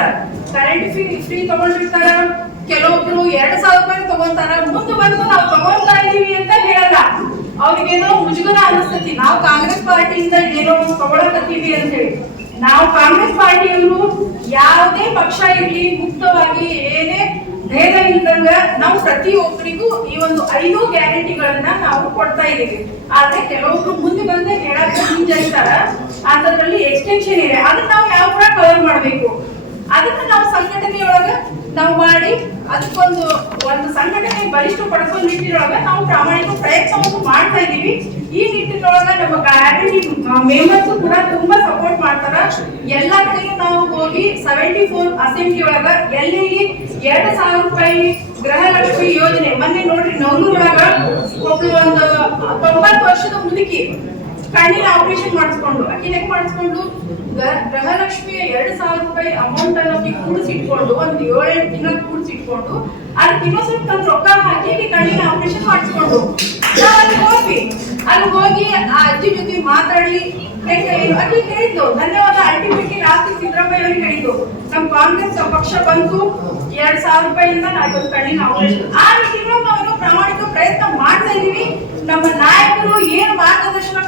I: ಕರೆಂಟ್ ಫ್ರೀ ಫ್ರೀ ತಗೊಂಡಿರ್ತಾರ. ಕೆಲವೊಬ್ರು ಎರಡ್ ಸಾವಿರ ರೂಪಾಯಿ ತಗೊಂತಾರ ಮುಂದೆ ಬಂದು ನಾವು ತಗೊಂತಾ ಇದೀವಿ ಅಂತ ಹೇಳಲ್ಲ. ಅವ್ರಿಗೇನೋ ಮುಜುಗರ ಅನಿಸ್ತತಿ. ನಾವು ಕಾಂಗ್ರೆಸ್ ಪಾರ್ಟಿಯಿಂದ ಏನೋ ತಗೊಳಕತ್ತೀವಿ ಅಂತ ಹೇಳಿ. ನಾವು ಕಾಂಗ್ರೆಸ್ ಪಾರ್ಟಿಯವರು ಯಾವುದೇ ಪಕ್ಷ ಇರಲಿ, ಮುಕ್ತವಾಗಿ ಏನೇ ಭೇದ ಇಲ್ದಂಗ ನಾವು ಪ್ರತಿಯೊಬ್ಬರಿಗೂ ಈ ಒಂದು ಐದು ಗ್ಯಾರಂಟಿಗಳನ್ನ ನಾವು ಕೊಡ್ತಾ ಇದೀವಿ. ಆದ್ರೆ ಕೆಲವೊಬ್ರು ಮುಂದೆ ಬಂದು ಹೇಳಕ್ಕೆ ಹಿಂಜರಿತಾರ ಅಂತದ್ರಲ್ಲಿ ಎಕ್ಸ್ಟೆನ್ಷನ್ ಇದೆ. ಅದನ್ನ ನಾವು ಯಾವ ಕೂಡ ಕವರ್ ಮಾಡ್ಬೇಕು? ಅದನ್ನ ನಾವು ಸಂಘಟನೆಯೊಳಗ ನಾವು ಮಾಡಿ ಅದಕ್ಕೊಂದು ಒಂದು ಸಂಘಟನೆ ಬಲಿಷ್ಠ ಪಡಿಸೋ ನಿಟ್ಟಿನೊಳಗೆ ನಾವು ಪ್ರಾಮಾಣಿಕ ಪ್ರಯತ್ನವನ್ನು ಮಾಡ್ತಾ ಇದೀವಿ ಈ ನಿಟ್ಟಿನೊಳಗ ನಮ್ಮ ಗ್ಯಾರಂಟಿ ಮೆಂಬರ್ಸ್ ಕೂಡ ತುಂಬಾ ಸಪೋರ್ಟ್ ಮಾಡ್ತಾರ. ಎಲ್ಲಾ ಕಡೆಗೆ ನಾವು ಹೋಗಿ ಸೆವೆಂಟಿ ಫೋರ್ ಅಸೆಂಬ್ಲಿ ಒಳಗ ಎಲ್ಲಿ ಎರಡು ಸಾವಿರ ರೂಪಾಯಿ ಗೃಹಲಕ್ಷ್ಮಿ ಯೋಜನೆ, ಮೊನ್ನೆ ನೋಡ್ರಿ ನವನೂರ ಒಬ್ಳು ಒಂದು ತೊಂಬತ್ತು ವರ್ಷದ ಮುದುಕಿ ಕಣ್ಣಿನ ಆಪರೇಷನ್ ಮಾಡಿಸ್ಕೊಂಡು, ಅಕ್ಕಿ ಹೆಂಗ್ ಮಾಡಿಸ್ಕೊಂಡು ಗೃಹಲಕ್ಷ್ಮಿಯ ಎರಡು ಸಾವಿರ ರೂಪಾಯಿ ಅಮೌಂಟ್ ಅನ್ನ ಕೂಡಿಸಿಟ್ಕೊಂಡು, ಒಂದ್ ಏಳೆಂಟು ತಿಂಗಳ ಕೂಡಿಸಿಟ್ಕೊಂಡು ಅದಕ್ಕೆ ಇನ್ನೊಂದ್ ಸ್ವಲ್ಪ ತಂದು ರೊಕ್ಕ ಹಾಕಿ ಕಣ್ಣಿನ ಆಪರೇಷನ್ ಮಾಡಿಸ್ಕೊಂಡು. ನಾವ್ ಅಲ್ಲಿ ಹೋಗಿ ಅಲ್ಲಿ ಹೋಗಿ ಆ ಅಜ್ಜಿ ಜೊತೆ ಮಾತಾಡಿ ಹೆಂಗೆ ಆಕಿ ಹೇಳಿದ್ದು ಧನ್ಯವಾದ ಅಲ್ಟಿಮೇಟ್ಲಿ ಲಾಸ್ಟ್ ಸಿದ್ದರಾಮಯ್ಯ ಅವ್ರಿಗೆ ಹೇಳಿದ್ದು, ನಮ್ ಕಾಂಗ್ರೆಸ್ ಪಕ್ಷ ಬಂತು, ಎರಡ್ ಸಾವಿರ ರೂಪಾಯಿಂದ ನಾಲ್ಕು ಕಣ್ಣಿನ ಆಪರೇಷನ್ ಆ ರೀತಿ ನಾವು ಪ್ರಾಮಾಣಿಕ ಪ್ರಯತ್ನ ಮಾಡ್ತಾ ಇದೀವಿ. ನಮ್ಮ ನಾಯಕರು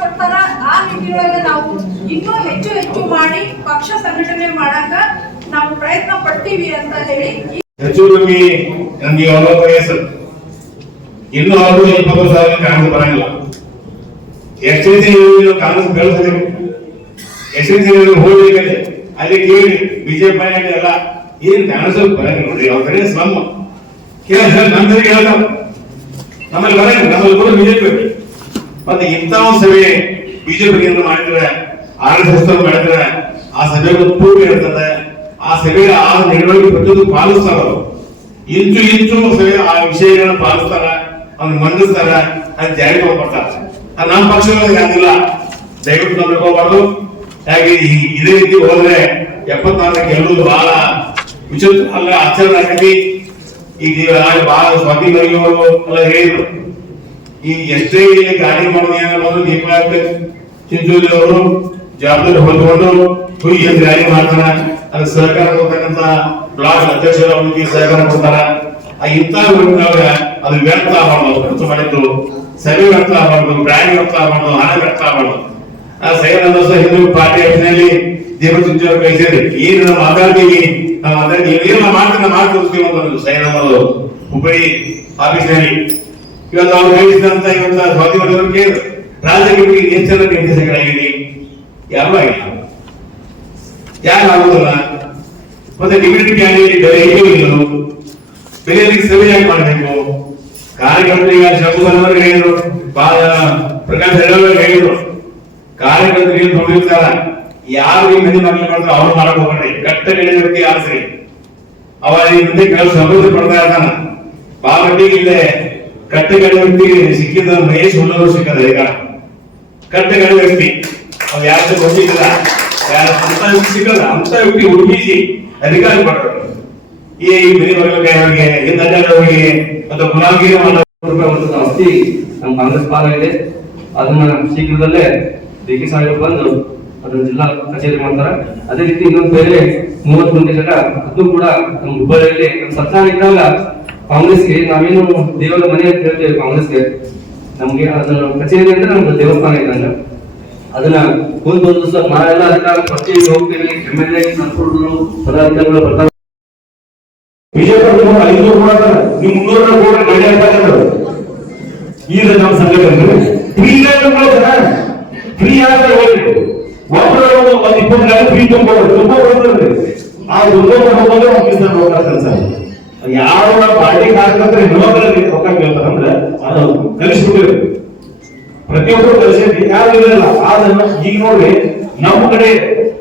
I: ಕೊಡ್ತಾರ ಆ ನಿಟ್ಟಿನೊಳಗೆ ನಾವು ಇನ್ನೂ ಹೆಚ್ಚು ಹೆಚ್ಚು ಮಾಡಿ ಪಕ್ಷ ಸಂಘಟನೆ ಮಾಡಾಕ ನಾವು ಪ್ರಯತ್ನ ಪಡ್ತೀವಿ ಅಂತ ಹೇಳಿ ಈ
F: ಹೆಚ್ಚು ಕಮ್ಮಿ ನಮ್ಗೆ ಇನ್ನು ಅವರು ಇಪ್ಪತ್ತು ಸಾವಿರ ಕಾಂಗ್ರೆಸ್ ಬರಂಗಿಲ್ಲ. ಎಷ್ಟೇ ದಿನ ಕಾಂಗ್ರೆಸ್ ಬೆಳೆಸಬೇಕು ಎಷ್ಟೇ ಸಿ ಹೋಗ್ಬೇಕಂತೆ. ಅಲ್ಲಿ ಕೇಳಿ, ಬಿಜೆಪಿ ಎಲ್ಲ ಏನ್ ಕಾಂಗ್ರೆಸ್ ಬರಂಗಿಲ್ಲ ನೋಡ್ರಿ, ಅವ್ರ ಕಡೆ ಸ್ಲಮ್. ಕೇಳ ಕಡೆ ಹೇಳ್ತಾವ ನಮ್ಮಲ್ಲಿ ಬರಂಗಿಲ್ಲ, ನಮ್ಮಲ್ಲಿ ಕೂಡ ಬಿಜೆಪಿ. ಮತ್ತೆ ಇಂಥ ಒಂದು ಸಭೆ ಬಿಜೆಪಿ ಮಾಡಿದ್ರೆ ಆರ್ ಎಸ್ ಎಸ್ ಮಾಡಿದ್ರೆ, ಆ ಸಭೆಗೆ ಪೂರ್ವ ಇರ್ತದೆ. ಆ ಸಭೆಯ ಆ ನಡವಳಿಕೆ ಪ್ರತಿಯೊಂದು ಪಾಲಿಸ್ತಾರ ಅವರು. ಇಂಚು ಇಂಚು ಸಭೆ ಆ ವಿಷಯಗಳನ್ನ ಪಾಲಿಸ್ತಾರ ಅವ್ನ ಮಂಡಿಸ್ತಾರ, ಅದ್ ಜಾರಿ ಬರ್ತಾರ. ನಮ್ಮ ಪಕ್ಷದಲ್ಲಿ ಹಂಗಿಲ್ಲ ದಯವಿಟ್ಟು ನಾವು ಹೋಗ್ಬಾರ್ದು ಹಾಗೆ ಇದೇ ರೀತಿ ಹೋದ್ರೆ ಎಪ್ಪತ್ನಾಲ್ಕು ಗೆಲ್ಲುವುದು ಬಹಳ ವಿಚಿತ್ರ ಅಲ್ಲ ಆಚರಣೆ ಆಗಿ ಈಗ ಬಹಳ ಸ್ವಾಧೀನ ಎಲ್ಲ ಹೇಳಿದ್ರು. ಈ ಎಷ್ಟೇ ಗಾಡಿ ಮಾಡೋದು ದೀಪಾವಳಿ ಚಿಂಚೋಲಿ ಅವರು ಜವಾಬ್ದಾರಿ ಹೊಂದ್ಕೊಂಡು ಹುಯಿ ಅಂತ ಗಾಡಿ ಮಾಡ್ತಾರ. ಅದಕ್ಕೆ ಸಹಕಾರ ಕೊಡ್ತಕ್ಕಂತ ಬ್ಲಾಕ್ ಅಧ್ಯಕ್ಷರು ಅವರಿಗೆ ಸಹಕಾರ ಕೊಡ್ತಾರ. ಇಂಥ ಊರಿನೊಳಗ ಅದು ವ್ಯರ್ಥ ಆಗಬಾರ್ದು ಖರ್ಚು ಮಾಡಿದ್ದು. ಸರಿ ವ್ಯರ್ಥ ಆಗಬಾರ್ದು, ಬ್ರ್ಯಾಂಡ್ ವ್ಯರ್ಥ ಆಗಬಾರ್ದು, ಹಣ ವ್ಯರ್ಥ ಆಗಬಾರ್ದು. ಸೈನ್ ಹಿಂದೂ ಪಾರ್ಟಿ ಆಫೀಸ್ನಲ್ಲಿ ದೀಪ ಕೈ ಸೇರಿ. ಏನು ನಾವು ಮಾತಾಡ್ತೀವಿ ನಾವು ಮಾತಾಡ್ತೀವಿ ಏನು ಮಾಡ್ತೀವಿ ನಾವು ಮಾಡ್ತೀವಿ ಅಂತ ಅನ್ನೋದು ಹುಬ್ಬಳ್ಳಿ ಆಫೀಸ್ನಲ್ಲಿ. ಇವತ್ತು ನಾವು ಹೇಳಿದಂತ ಇವತ್ತು ಮಾಡಿದ್ರು ಕೇಳಿದ್ರು ರಾಜಕೀಯ ಎಚ್ಚರ ಜನ ನಿರ್ದೇಶಕರಾಗಿರಿ ಯಾರು ಆಗಿಲ್ಲ ಯಾರು ಆಗುದಿಲ್ಲ? ಮತ್ತೆ ಡಿಮಿಟಿ ಕ್ಯಾಂಡಿಡೇಟ್ ಬೆಲೆ ಹೇಗೆ ಇಲ್ಲ ಬೆಲೆಯಲ್ಲಿ ಸರಿಯಾಗಿ ಮಾಡಬೇಕು. ಕಾರ್ಯಕರ್ತರಿಗೆ ಶಂಭುವನ್ನವರು ಹೇಳಿದ್ರು. ಬಾಲ ಪ್ರಕಾಶ್ ಹೆಗಡೆ ಹೇಳಿದ್ರು. ಕಾರ್ಯಕರ್ತರು ಏನು ದುಡಿರ್ತಾರ ಯಾರು ಈ ಮನೆ ಮಕ್ಕಳು ಮಾಡ್ತಾರೆ ಅವ್ರು ಮಾಡಕ್ ಹೋಗ್ರಿ ಕಟ್ಟ ಬೆಳೆ ಆಸರಿ ಅವ ಈ ಮುಂದೆ ಕೆಲವು ಸಮೃದ್ಧಿ ಪಡ್ತಾ ಇರ್ತಾನ. ಬಾಬಟ್ಟಿಗೆ ಇಲ್ಲೇ ಕಟ್ಟೆಗಡೆ ವ್ಯಕ್ತಿ ಸಿಕ್ಕಿದ ಮಹೇಶ್ ಹುಲ್ಲೂರು ಸಿಕ್ಕದ ಈಗ. ಕಟ್ಟೆಗಡೆ ವ್ಯಕ್ತಿ. ಅವ್ರು ಯಾರು ಗೊತ್ತಿಲ್ಲ. ಯಾರು ಅಂತ ಸಿಕ್ಕಲ್ಲ. ಅಂತ ವ್ಯಕ್ತಿ ಹುಡುಗಿಸಿ ಅಧಿಕಾರಿ ಮಾಡ್ತಾರೆ ಈ ಮನೆ ಮಗಳಿಗೆ ಇಂದ ಅಡ್ಡಾಡೋರಿಗೆ ಮತ್ತು ಗುಲಾಮಗಿರಿ ಮಾಡೋ
E: ರೂಪಾಯಿ ಒಂದು ಆಸ್ತಿ ನಮ್ಮ ಕಾಂಗ್ರೆಸ್ ಇದೆ. ಅದನ್ನ ಶೀಘ್ರದಲ್ಲೇ ಡಿ ಕೆ ಸಾಹೇಬ್ ಬಂದು ಅದನ್ನ ಜಿಲ್ಲಾ ಕಚೇರಿ ಮಾಡ್ತಾರೆ. ಅದೇ ರೀತಿ ಇನ್ನೊಂದು ಬೇರೆ ಮೂವತ್ತು ಮಂದಿ ಜನ ಅದು ಕೂಡ ನಮ್ಮ ಹುಬ್ಬಳ್ಳಿಯಲ್ಲಿ ಸರ್ಕಾರ ಇದ್ದಾಗ ಕಾಂಗ್ರೆಸ್ಗೆ ನಾವೇನು ದೇವರ ಮನೆ ಅಂತ ಹೇಳ್ತೇವೆ ಕಾಂಗ್ರೆಸ್ಗೆ, ನಮ್ಗೆ ಅದನ್ನ ಕಚೇರಿ ಅಂದ್ರೆ ನಮ್ಗೆ ದೇವಸ್ಥಾನ ಇದ್ದಂಗ ಅದನ್ನ ಮುಂದೆ ಬಂದು ಸರ್, ನಾವೆಲ್ಲ ಅದನ್ನ ಪ್ರತಿ ಹೋಗ್ತೀವಿ ಎಂ ಎಲ್ ಎ ಸಂಸದರು ಪದಾಧಿಕಾರಿಗಳು ಬರ್ತಾರೆ.
F: ಆಗ್ತಕ್ಕಂಥದ್ದು ಈಗ ನಮ್ಮ ಫ್ರೀ ಒಂದು ಫ್ರೀ ತುಂಬೋದ್ರಿ ಆ ಸರ್. ಯಾವ ಪಾರ್ಟಿ ಹಾಕಂದ್ರೆ ಇನ್ನೊಬ್ಬರಲ್ಲಿ ರೊಕ್ಕ ಕೇಳ್ತಾರಂದ್ರೆ ಅದು ಕಲಿಸ್ಬಿಟ್ಟಿರ್ಬೇಕು ಪ್ರತಿಯೊಬ್ಬರು ಕಲಿಸಿದ್ರಿ ಯಾರು ಇರಲಿಲ್ಲ ಆದ್ರೆ ಈಗ ನೋಡ್ರಿ ನಮ್ಮ ಕಡೆ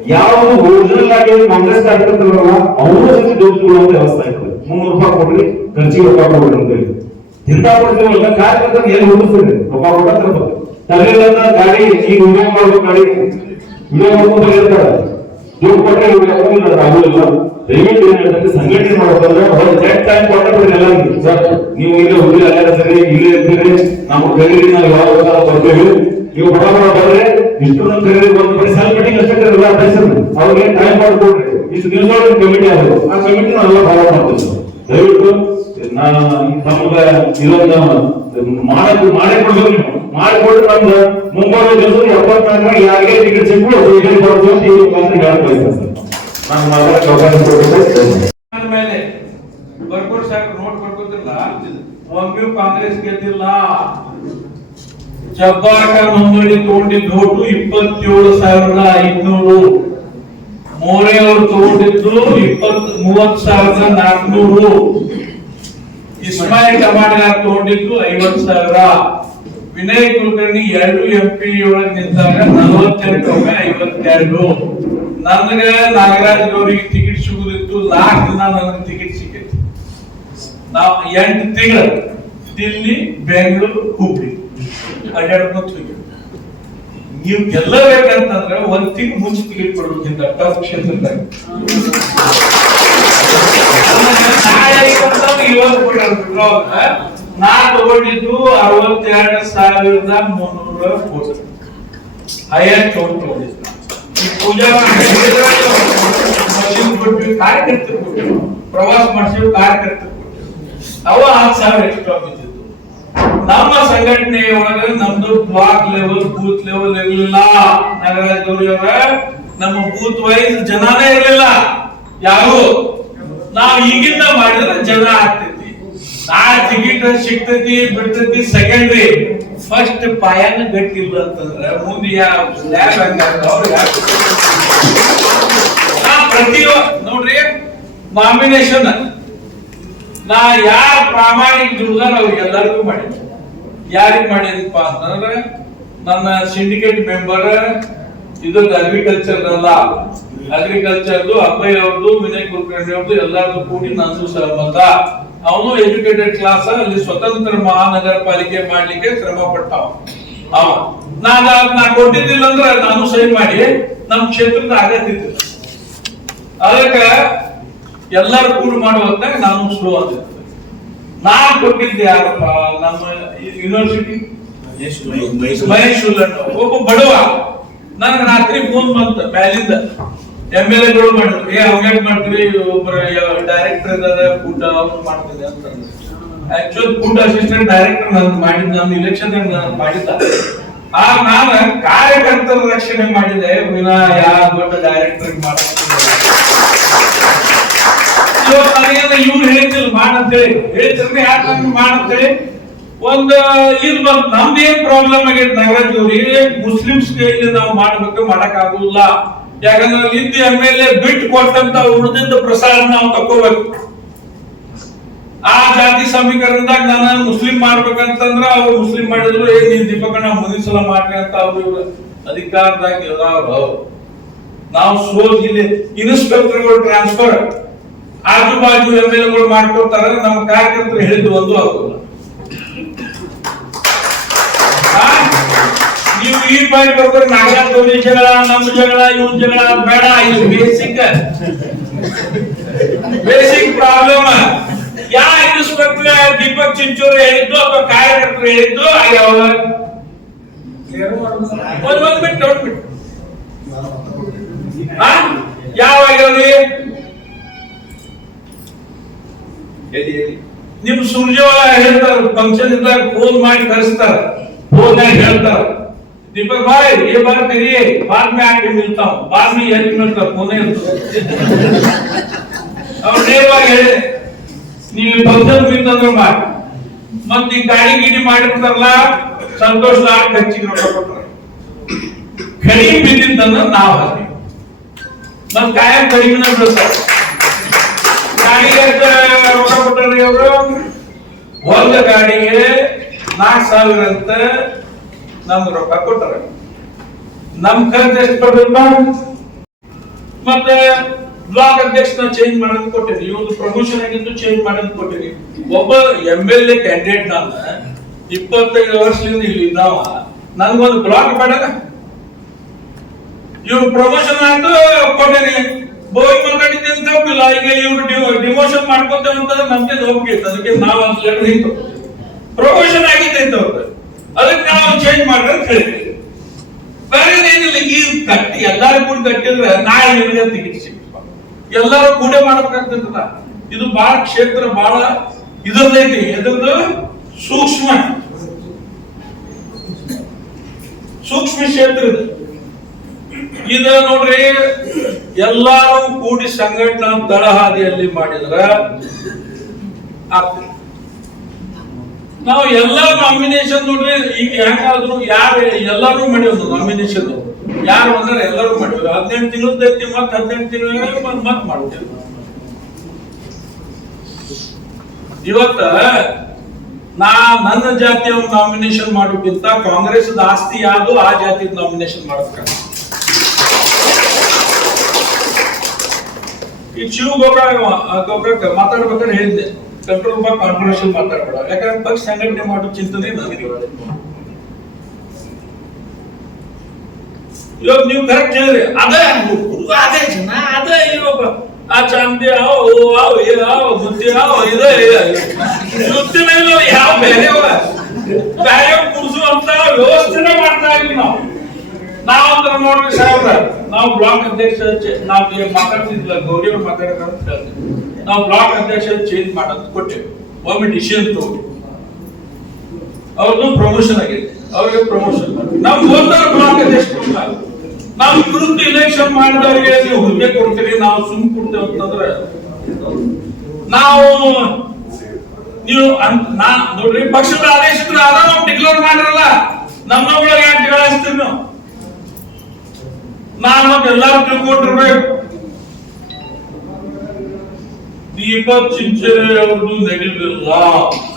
F: ಯಾವುದು ಒರಿಜಿನಲ್ ಆಗಿ ಕಾಂಗ್ರೆಸ್ ಕಾರ್ಯಕರ್ತರಲ್ಲ, ಅವರ ಜೊತೆ ದೋಸ್ತಿಕೊಳ್ಳುವಂತ ವ್ಯವಸ್ಥೆ ಇರ್ತದೆ ಮುನ್ನೂರು ರೂಪಾಯಿ ಕೊಡ್ರಿ, ಖರ್ಚಿಗೆ ರೊಕ್ಕ ಕೊಡ್ರಿ ಅಂತ ಹೇಳಿ. ಇಂಥ ಪರಿಸ್ಥಿತಿ ಕಾರ್ಯಕರ್ತರು ಎಲ್ಲಿ ಹುಡುಕ್ತೀರಿ ರೊಕ್ಕ ಕೊಟ್ಟ ತರ್ಬೇಕು ಗಾಡಿ, ಈಗ ವಿಡಿಯೋ ಮಾಡ್ಬೇಕು ಗಾಡಿ ವಿಡಿಯೋ ಮಾಡ್ಕೊಂಡು ದುಡ್ಡು ಕೊಟ್ಟರೆ ಆಗುದಿಲ್ಲ ದಯವಿಟ್ಟು ಸಂಘಟನೆ ಮಾಡ್ಬೇಕಂದ್ರೆ ಒಂದು ಟೈಮ್ ಸರ್, ನೀವು ಇಲ್ಲಿ ಸರಿ, ಇಲ್ಲೇ ಇರ್ತೀರಿ. ನಾವು ನಾವು ಯಾವ ಬೇಕಾದ್ರೂ ಬರ್ತೇವೆ. ನೀವು ಬಡವರ ಬಡ ಬಂದ್ರೆ ಇಷ್ಟು ಒಂದು ಮೀಟಿಂಗ್ ಟೈಮ್ ಮಾಡ್ಕೊಡ್ರಿ ಇಷ್ಟು ಕಮಿಟಿ ಆ ಕಮಿಟಿ ನಾವೆಲ್ಲ ಫಾಲೋ ಮಾಡ್ತೀವಿ. ದಯವಿಟ್ಟು ನಾನು ನಮ್ಗ ಇದೊಂದು ಮಾಡಕ್ ಮಾಡಿ ಕೊಡ್ಬೇಕು ನೀವು. ಮಾಡಿಕೊಟ್ಟು ನಮ್ದು ಮುಂಬರುವ ದಿವಸ ಎಪ್ಪತ್ನಾಲ್ಕು ಯಾರಿಗೆ ಟಿಕೆಟ್ ಸಿಕ್ಕೂ ಹೇಳಿ ಕೊಡ್ತೀವಿ ಅಂತ ಈ ಮುಖಾಂತರ ನಾನು ಕೊಡ್ಬೇಕು.
C: ಮೇಲೆ ನೋಟ್ ಕಾಂಗ್ರೆಸ್ ಗೆದ್ದಿಲ್ಲ. ಜಬ್ಬಾರ್ ಖಾನ್ ನೋಂದಣಿ ತಗೊಂಡಿದ್ದ ನೋಟು ಇಪ್ಪತ್ತೇಳು ಸಾವಿರದ ಐದ್ನೂರು. ಮೋರೆ ಅವರು ತಗೊಂಡಿದ್ದು ಇಪ್ಪತ್ ಮೂವತ್ ಸಾವಿರದ ನಾಲ್ಕುನೂರು. ಇಸ್ಮಾಯಿಲ್ ಟಮಾಟಿಗಾರ್ ತಗೊಂಡಿದ್ದು ಐವತ್ ಸಾವಿರ. ವಿನಯ್ ಕುಲಕರ್ಣಿ ಎರಡು ಎಂ ಪಿ ಒಳಗೆ ನಿಂತಾಗ ನಲವತ್ತೆಂಟು ಒಮ್ಮೆ ಐವತ್ತೆರಡು. ನನಗೆ ನಾಗರಾಜ್ ಅವರಿಗೆ ಟಿಕೆಟ್ ಸಿಗುದಿತ್ತು. ಲಾಸ್ಟ್ ದಿನ ನನಗೆ ಟಿಕೆಟ್ ಸಿಕ್ಕೈತಿ ನಾವು ಎಂಟು ತಿಂಗಳು ದಿಲ್ಲಿ, ಬೆಂಗಳೂರು, ಹುಬ್ಳಿ. ಅಡ್ಡಾಡ್ಕೊಂತ ಹೋಗಿ ನೀವು ಗೆಲ್ಲಬೇಕಂತಂದ್ರೆ ಒಂದ್ ತಿಂಗಳು ಮುಂಚೆ ಟಿಕೆಟ್ ಕೊಡೋದ್ರಿಂದ ಟಫ್ ಕ್ಷೇತ್ರದಾಗ ನಾ ತಗೊಂಡಿದ್ದು ಅರವತ್ತೆರಡು ಸಾವಿರದ ಮುನ್ನೂರ ಕೋಟಿ ಹೈಯೆಸ್ಟ್ ಓಟ್ ತಗೊಂಡಿದ್ದು ಪೂಜಾ ಮಷೀನ್ ಕೊಟ್ಟಿವಿ ಕಾರ್ಯಕರ್ತರು ಕೊಟ್ಟಿವಿ ಪ್ರವಾಸ ಮಾಡಿಸಿವಿ ಕಾರ್ಯಕರ್ತರು ಕೊಟ್ಟಿವಿ ಅವ ಹತ್ತು ಸಾವಿರ ಎಕ್ಸ್ಟ್ರಾ ಬಿದ್ದಿದ್ದು ನಮ್ಮ ಸಂಘಟನೆ ಒಳಗೆ ನಮ್ದು ಬ್ಲಾಕ್ ಲೆವೆಲ್ ಬೂತ್ ಲೆವೆಲ್ ಇರಲಿಲ್ಲ ನಾಗರಾಜ್ ಗೌರಿ ಅವರ ನಮ್ಮ ಬೂತ್ ವೈಸ್ ಜನಾನೇ ಇರಲಿಲ್ಲ. ಯಾರು? ನಾವ್ ಈಗಿಂದ ಮಾಡಿದ್ರೆ ಜನ ಆಗ್ತೈತಿ. ಆ ಟಿಕೆಟ್ ಸಿಗ್ತೈತಿ, ಬಿಡ್ತೈತಿ ಸೆಕೆಂಡ್ರಿ ಫಸ್ಟ್ ಪಾಯನ ಗಟ್ಟಿಲ್ಲ ಅಂತಂದ್ರೆ ಮುಂದೆ ಯಾವ ಪ್ರತಿ ನೋಡ್ರಿ ನಾಮಿನೇಷನ್ ನಾ ಯಾರ ಪ್ರಾಮಾಣಿಕ ದುಡ್ದಾರ ಅವ್ರಿಗೆಲ್ಲರಿಗೂ ಮಾಡಿದ್ವಿ ಯಾರಿಗೆ ಮಾಡಿದಪ್ಪ ಅಂತಂದ್ರೆ, ನನ್ನ ಸಿಂಡಿಕೇಟ್ ಮೆಂಬರ್ ಇದ್ರದ್ದು ಅಗ್ರಿಕಲ್ಚರ್ ಅಲ್ಲ. ಅಗ್ರಿಕಲ್ಚರ್ದು ಅಬ್ಬಯ್ಯ ಅವ್ರದ್ದು ವಿನಯ್ ಕುಲಕರ್ಣಿ ಅವ್ರದ್ದು ಎಲ್ಲಾರ್ದು ಕೂಡಿ ನಂದು ಸಹಮತ ಅವನು ಎಜುಕೇಟೆಡ್ ಕ್ಲಾಸ್ ಅಲ್ಲಿ ಸ್ವತಂತ್ರ ಮಹಾನಗರ ಪಾಲಿಕೆ ಮಾಡ್ಲಿಕ್ಕೆ ಶ್ರಮ ಪಟ್ಟವ ಅವ. ನಾನು ನಾ ಕೊಟ್ಟಿದ್ದಿಲ್ಲ ಅಂದ್ರೆ ನಾನು ಸೈನ್ ಮಾಡಿ ನಮ್ ಕ್ಷೇತ್ರದ ಆಗತ್ತಿತ್ತು ಅದಕ್ಕೆ ಎಲ್ಲರೂ ಕೂಡ ಮಾಡುವಂತ ನಾನು ಸ್ಲೋ ಅಂತ ನಾನು ಕೊಟ್ಟಿದ್ದೆ ಯಾರಪ್ಪ? ನಮ್ಮ ಯೂನಿವರ್ಸಿಟಿ ಮಹೇಶ್ ಒಬ್ಬ ಬಡವ. ನನಗೆ ರಾತ್ರಿ ಫೋನ್ ಬಂತ ಮ್ಯಾಲಿಂದ. ಎಂ ಎಲ್ ಎಗಳು ಮಾಡಿದ್ರು ಏ ಹಂಗ್ಯಾಕ್ ಮಾಡ್ತೀವಿ ಒಬ್ಬರ ಡೈರೆಕ್ಟರ್ ಇದ್ದಾರೆ ಊಟ ಅವ್ರು ಮಾಡ್ತಿದೆ ಅಂತ ಆಕ್ಚುಲ್ ಫುಡ್ ಅಸಿಸ್ಟೆಂಟ್ ಡೈರೆಕ್ಟರ್ ನಾನು ಮಾಡಿದ್ ನಾನು ಇಲೆಕ್ಷನ್ ನಾನು ಮಾಡಿದ್ದ. ಆ, ನಾನು ಕಾರ್ಯಕರ್ತರ ರಕ್ಷಣೆ ಮಾಡಿದೆ. ವಿನಾ ಯಾವ ದೊಡ್ಡ ಡೈರೆಕ್ಟರ್ ಮಾಡ ಇವ್ರು ಹೇಳ್ತಿಲ್ಲ ಮಾಡಂತೇಳಿ ಹೇಳ್ತಿದ್ರೆ ಯಾಕೆ ನಮ್ಗೆ ಮಾಡಂತೇಳಿ ಒಂದು, ಇದು ಬಂತು ನಮ್ದೇನ್ ಪ್ರಾಬ್ಲಮ್ ಆಗೈತೆ ನಾಗರಾಜ್ ಮುಸ್ಲಿಮ್ಸ್ ಕೈಲಿ ನಾವು ಮಾಡ್ಬೇಕು ಮಾಡಕ್ ಆಗುದಿಲ್ಲ ಯಾಕಂದ್ರೆ ನಾವು ಇದ್ದ ಎಂ ಎಲ್ ಎ ಬಿಟ್ಟು ಕೊಟ್ಟಂತ ಉಳಿದಿದ್ದ ಪ್ರಸಾದ ನಾವು ತಕ್ಕೋಬೇಕು. ಆ ಜಾತಿ ಸಮೀಕರಣದಾಗ ನಾನು ಮುಸ್ಲಿಂ ಮಾಡ್ಬೇಕಂತಂದ್ರ ಅವ್ರು ಮುಸ್ಲಿಂ ಮಾಡಿದ್ರು, ಏ, ನೀನ್ ನಾವು ಮುಂದಿನ ಮಾಡ್ರಿ ಅಂತ ಅವ್ರು ಅಧಿಕಾರದಾಗ ನಾವು ಸೋಲ್ ಇಲ್ಲಿ ಟ್ರಾನ್ಸ್ಫರ್ ಆಜು ಬಾಜು ಎಂ ಎಲ್ ಎಗಳು ಮಾಡ್ಕೊಡ್ತಾರ, ನಮ್ಮ ಕಾರ್ಯಕರ್ತರು ಹೇಳಿದ್ದು ಒಂದು ಆಗೋಲ್ಲ ಈ ಪಾಯಿಂಟ್ ಬರ್ತಾರೆ ನಾಗರಾಜ್ ಗೌರಿ ಜಗಳ ನಮ್ಮ ಜಗಳ ಇವ್ ಜಗಳ ಬೇಡ, ಇದು ಬೇಸಿಕ್ ಬೇಸಿಕ್ ಪ್ರಾಬ್ಲಮ್ ಯಾ ಇನ್ಸ್ಪೆಕ್ಟರ್ ದೀಪಕ್ ಚಿಂಚೂರು ಹೇಳಿದ್ದು ಅಥವಾ ಕಾರ್ಯಕರ್ತರು ಹೇಳಿದ್ದು? ಆಗ್ಯಾವ ಒಂದ್ ಒಂದ್ ಬಿಟ್ಟು ನೋಡ್ಬಿಟ್ಟು. ಆ? ಯಾವ ಆಗ್ಯಾವ್ರಿ ನಿಮ್ ಸೂರ್ಯವಾಲ ಹೇಳ್ತಾರ ಫಂಕ್ಷನ್ ಇದ್ದಾಗ ಫೋನ್ ಮಾಡಿ ಕರೆಸ್ತಾರ. ಫೋನ್ ಹೇಳ್ತಾರ. दीपक भाई ये बात करिए बाद में आके मिलता हूँ बाद में यही मिलता फोन ಅವ್ರು ನೇರವಾಗಿ ಹೇಳಿದೆ ನೀವು ಫಂಕ್ಷನ್ ಬಿತ್ತಂದ್ರೆ ಮಾಡಿ ಮತ್ ಈ ಗಾಡಿ ಗಿಡಿ ಮಾಡಿರ್ತಾರಲ್ಲ ಸಂತೋಷ ಲಾಡ್ ಖರ್ಚಿಗೆ ರೊಕ್ಕ ಕೊಟ್ರೆ ಕಡಿಮೆ ಬಿದ್ದಿದ್ದನ್ನ ನಾವು ಹಾಕಿ ಮತ್ ಕಾಯಂ ಕಡಿಮೆನ ಬೀಳ್ತಾರೆ ಗಾಡಿಗೆ ಎಷ್ಟು ರೊಕ್ಕ ಕೊಟ್ಟಾರಿ ಅವರು ಒಂದು ಗಾಡಿಗೆ ನಾಲ್ಕು ಸಾವಿರ ಅಂತ ನಮ್ಗೆ ರೊಕ್ಕ ಕೊಟ್ಟಾರ ನಮ್ ಖರ್ಚು ಎಷ್ಟು ಕೊಡ್ಬೇಕು ಮತ್ತೆ ಬ್ಲಾಕ್ ಅಧ್ಯಕ್ಷನ ಚೇಂಜ್ ಮಾಡೋದು ಕೊಟ್ಟಿರಿ ಇವತ್ತು ಪ್ರಮೋಷನ್ ಆಗಿದ್ದು ಚೇಂಜ್ ಮಾಡೋದು ಕೊಟ್ಟಿರಿ ಒಬ್ಬ ಎಂ ಎಲ್ ಎ ಕ್ಯಾಂಡಿಡೇಟ್ ನಾನು ಇಪ್ಪತ್ತೈದು ವರ್ಷದಿಂದ ಇಲ್ಲಿ ಇದ್ದಾವ. ನನ್ಗೊಂದು ಬ್ಲಾಕ್ ಬೇಡ. ಇವ್ರು ಪ್ರಮೋಷನ್ ಆಯ್ತು ಕೊಟ್ಟಿರಿ ಬೋಯ್ ಮಾತಾಡಿದ್ದೆ ಅಂತ ತಪ್ಪಿಲ್ಲ ಈಗ ಇವ್ರು ಡಿಮೋಷನ್ ಮಾಡ್ಕೊತೇವೆ ಅಂತಂದ್ರೆ ನಮ್ಗೆ ಒಪ್ಪಿಗೆ ಇತ್ತು. ಅದಕ್ಕೆ ನಾವು ಅಂತ ಹಿಂತು. ಪ್ರಮೋಷನ್ ಆಗಿದೆ ಅಂತ ಅವ್ರದ್ದು ಅದಕ್ಕೆ ನಾವು ಚೇಂಜ್ ಅಂತ ಹೇಳಿದ್ವಿ. ಬೇರೆ ಏನಿಲ್ಲ ಈ ಕಟ್ಟಿ ಎಲ್ಲಾರು ಕೂಡ ಕಟ್ಟಿದ್ರೆ ನಾಳೆ ನಿಮಗೆ ಟಿಕೆಟ್ ಸಿಗ್ತದೆ ಎಲ್ಲರೂ ಕೂಡ ಮಾಡಬೇಕಾಗ್ತದ ಇದು ಬಹಳ ಕ್ಷೇತ್ರ ಬಹಳ ಇದರದೈತಿ. ಎದ್ರದ್ದು ಸೂಕ್ಷ್ಮ. ಸೂಕ್ಷ್ಮ ಕ್ಷೇತ್ರ ಇದು. ನೋಡ್ರಿ, ಎಲ್ಲಾರು ಕೂಡಿ ಸಂಘಟನಾ ತಳಹಾದಿಯಲ್ಲಿ ಮಾಡಿದ್ರ ಆಗ್ತದೆ. ನಾವು ಎಲ್ಲ ನಾಮಿನೇಷನ್ ನೋಡ್ರಿ, ಈಗ ಹೆಂಗಾದ್ರು ಯಾರು ಎಲ್ಲರೂ ಮಾಡಿವ್ರು ನಾಮಿನೇಷನ್ ಯಾರು ಬಂದ್ರೆ ಎಲ್ಲರೂ ಮಾಡಿದ್ರು ಹದಿನೆಂಟು ತಿಂಗಳು ಐತಿ ಮತ್ ಹದಿನೆಂಟು ತಿಂಗಳ ಮತ್ ಮಾಡ್ತೀವಿ ಇವತ್ತ ನಾ ನನ್ನ ಜಾತಿಯ ನಾಮಿನೇಷನ್ ಮಾಡೋಕ್ಕಿಂತ ಕಾಂಗ್ರೆಸ್ ಆಸ್ತಿ ಯಾವುದು ಆ ಜಾತಿ ನಾಮಿನೇಷನ್ ಮಾಡಬೇಕ ಈ ಗೊಬ್ಬರ ಗೌಡ ಮಾತಾಡ್ಬೇಕಾದ್ರೆ ಹೇಳಿದ್ದೆ. ಕಂಟ್ರೋಲ್ ಬಾ ಕಾನ್ಫರೆನ್ಸ್ ಮಾತಾಡ್ಬೇಡ. ಯಾಕಂದ್ರೆ ಪಕ್ಷ ಸಂಘಟನೆ ಮಾಡೋ ಚಿಂತನೆ ನನಗೆ ಇವಾಗ ನೀವು ಕರೆಕ್ಟ್ ಹೇಳಿದ್ರಿ ಅದೇ ಅದೇ ಜನ, ಅದೇ ಇವಾಗ ಆ ಚಾಂದಿ ಅವು ಅವು ಯಾವ ಬುದ್ಧಿ ಅವು ಇದೆ ಸುತ್ತಿನ ಯಾವ ಬೇರೆ ಬೇರೆ ಕುಡಿಸುವಂತ ವ್ಯವಸ್ಥೆನೆ ಮಾಡ್ತಾ ಇದ್ವಿ ನಾವು. ನಾವು ಅಂದ್ರೆ ನೋಡ್ರಿ ಸಾಹೇಬ್ರ, ನಾವು ಬ್ಲಾಕ್ ಅಧ್ಯಕ್ಷ ನಾವು ಈಗ ಮಾತಾಡ್ತಿದ್ಲ ಗೌರಿ ಅವ್ರು ಮಾತಾಡಿದ್ರು ಅಂತ ಹೇಳ್ತೀವಿ ನಾವು ಬ್ಲಾಕ್ ಅಧ್ಯಕ್ಷ ಚೇಂಜ್ ಮಾಡೋದು ಕೊಟ್ಟೆವು ಒಮ್ಮೆ ಡಿಸಿಷನ್ ತಗೊಂಡು. ಅವ್ರದ್ದು ಪ್ರಮೋಷನ್ ಆಗಿದೆ. ಅವ್ರಿಗೆ ಪ್ರಮೋಷನ್ ನಾವು ಒಂದರ ಬ್ಲಾಕ್ ಅಧ್ಯಕ್ಷ ನಾವು ವಿರುದ್ಧ ಇಲೆಕ್ಷನ್ ಮಾಡಿದವರಿಗೆ ನೀವು ಹುದ್ದೆ ಕೊಡ್ತೀರಿ, ನಾವು ಸುಮ್ ಕೊಡ್ತೇವೆ ಅಂತಂದ್ರೆ. ನಾವು ನೀವು ನಾ ನೋಡ್ರಿ, ಪಕ್ಷದ ಆದೇಶದ ಅದ ನಾವು ಡಿಕ್ಲೇರ್ ಮಾಡಿರಲ್ಲ. ನಮ್ಮ ಒಳಗೆ ಯಾಕೆ ಜಗಳ ನಾವು ಎಲ್ಲಾರು ತಿಳ್ಕೊಂಡಿರ್ಬೇಕು. ದೀಪಕ್ ಚಿಂಚರೆ ಅವ್ರದ್ದು ನಡೀಲಿಲ್ಲ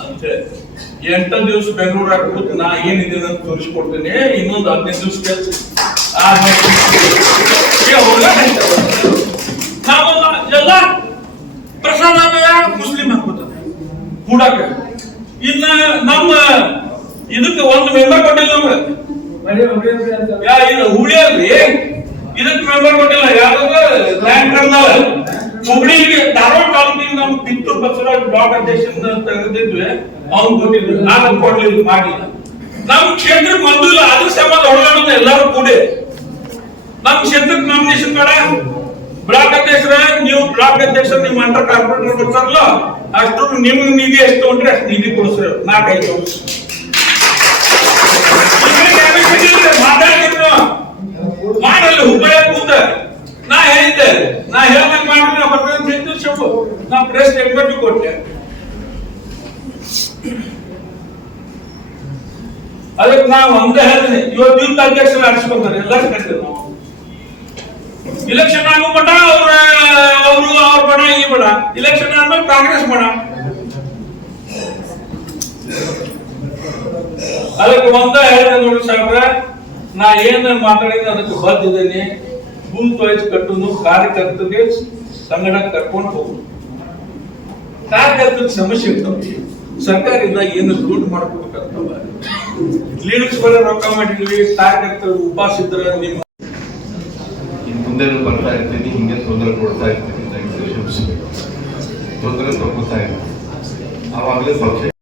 C: ಅಂತ. ಎಂಟ ದಿವಸ ಬೆಂಗಳೂರಾಗ ಕೂತು ನಾ ಏನಿದೆ ಅಂತ ತೋರಿಸ್ಕೊಡ್ತೇನೆ. ಇನ್ನೊಂದು ಹದಿನೈದು ದಿವಸ ಎಲ್ಲ ಪ್ರಸಾದ ಮುಸ್ಲಿಂ ಹಾಕೋತಾರೆ ಕೂಡಾಕ ಇನ್ನ ನಮ್ಮ ಇದಕ್ಕೆ ಒಂದು ಮೆಂಬರ್ ಕೊಟ್ಟಿಲ್ಲ ನಮ್ಗೆ. ಹುಳಿ ಅಲ್ರಿ? ಇದಕ್ಕೆ ಮೆಂಬರ್ ಕೊಟ್ಟಿಲ್ಲ. ಯಾರು ಲ್ಯಾಂಡ್ ಟರ್ನಲ್ ಹುಬ್ಳಿಗೆ ಧಾರವಾಡ ತಾಲೂಕಿಗೆ ನಾವು ಕಿತ್ತೂರು ಬಸವರಾಜ್ ಬ್ಲಾಕ್ ಅಧ್ಯಕ್ಷ ತೆಗೆದಿದ್ವಿ, ಅವ್ನು ಕೊಟ್ಟಿದ್ವಿ ನಾನು ಕೊಡ್ಲಿಲ್ಲ ಮಾಡಿಲ್ಲ. ನಮ್ಮ ಕ್ಷೇತ್ರಕ್ಕೆ ಬಂದಿಲ್ಲ ಅದ್ರ ಸಂಬಂಧ ಹೊಡೆದಾಡೋದು ಎಲ್ಲರೂ ಕೂಡಿ. ನಮ್ಮ ಕ್ಷೇತ್ರಕ್ಕೆ ನಾಮಿನೇಷನ್ ಬೇಡ. ಬ್ಲಾಕ್ ಅಧ್ಯಕ್ಷರ, ನೀವು ಬ್ಲಾಕ್ ಅಧ್ಯಕ್ಷ, ನಿಮ್ಮ ಅಂಡರ್ ಕಾರ್ಪೊರೇಟರ್ ಬರ್ತಾರಲ್ಲ ಅಷ್ಟು ನಿಮ್ ನಿಧಿ ಎಷ್ಟು ಅಂದ್ರೆ ಅಷ್ಟು ನಿಧಿ ಕೊಡಿಸ್ರಿ. ನಾಲ್ಕೈದು ಮಾತಾಡ್ತಿದ್ರು. ಮಾಡಲ್ಲ, ಹುಬ್ಬಳ್ಳಿ ಕೂತ. ನಾ ಹೇಳಿದ್ದೆ. ನಾ ಹೇಳ್ದಂಗ ಮಾಡಿ ಹೇಳಿದ್ದು ಶಂಭು ನಾ ಪ್ರೆಸ್ ಸ್ಟೇಟ್ಮೆಂಟ್ ಕೊಟ್ಟೆ. ಅದಕ್ಕೆ ನಾವು ಒಂದೇ ಹೇಳ್ತೀನಿ, ಇವತ್ತು ಅಧ್ಯಕ್ಷರು ಎಲ್ಲ ಕರೀತೀವಿ ನಾವು ಇಲೆಕ್ಷನ್ ಆಗೋ ಅವ್ರ, ಅವರು, ಅವ್ರ ಬಣ ಈ ಬಣ ಇಲೆಕ್ಷನ್ ಆದ್ಮೇಲೆ ಕಾಂಗ್ರೆಸ್ ಬಣ. ಅದಕ್ಕೆ ಒಂದ ಹೇಳಿದೆ ನೋಡಿ ಸಾಹೇಬ್ರ, ನಾ ಏನ್ ಮಾತಾಡಿದ ಅದಕ್ಕೆ ಬದ್ದಿದ್ದೀನಿ ಗುಂಪು ವೈಸ್ ಕಟ್ಟುನು ಕಾರ್ಯಕರ್ತರಿಗೆ ಸಂಘಟನೆ ಕರ್ಕೊಂಡು ಹೋಗುದು ಕಾರ್ಯ ಸಮಸ್ಯೆ ಇರ್ತಾವ. ಸರ್ಕಾರದಿಂದ ಏನು ದುಡ್ಡು ಮಾಡ್ಕೋಬೇಕಂತವ ಕ್ಲಿನಿಕ್ಸ್ ಬರೋ ರೊಕ್ಕ ಮಾಡಿದ್ವಿ ಕಾರ್ಯಕರ್ತರು ಉಪವಾಸ ಇದ್ರ ನಿಮ್ಮ
B: ಇನ್ನು ಮುಂದೆ ಬರ್ತಾ ಇರ್ತೀನಿ, ಹಿಂಗೆ ತೊಂದರೆ ಕೊಡ್ತಾ ಇರ್ತೀನಿ ತೊಂದರೆ ತಗೋತಾ ಇಲ್ಲ. ಆವಾಗಲೇ ಪಕ್ಷ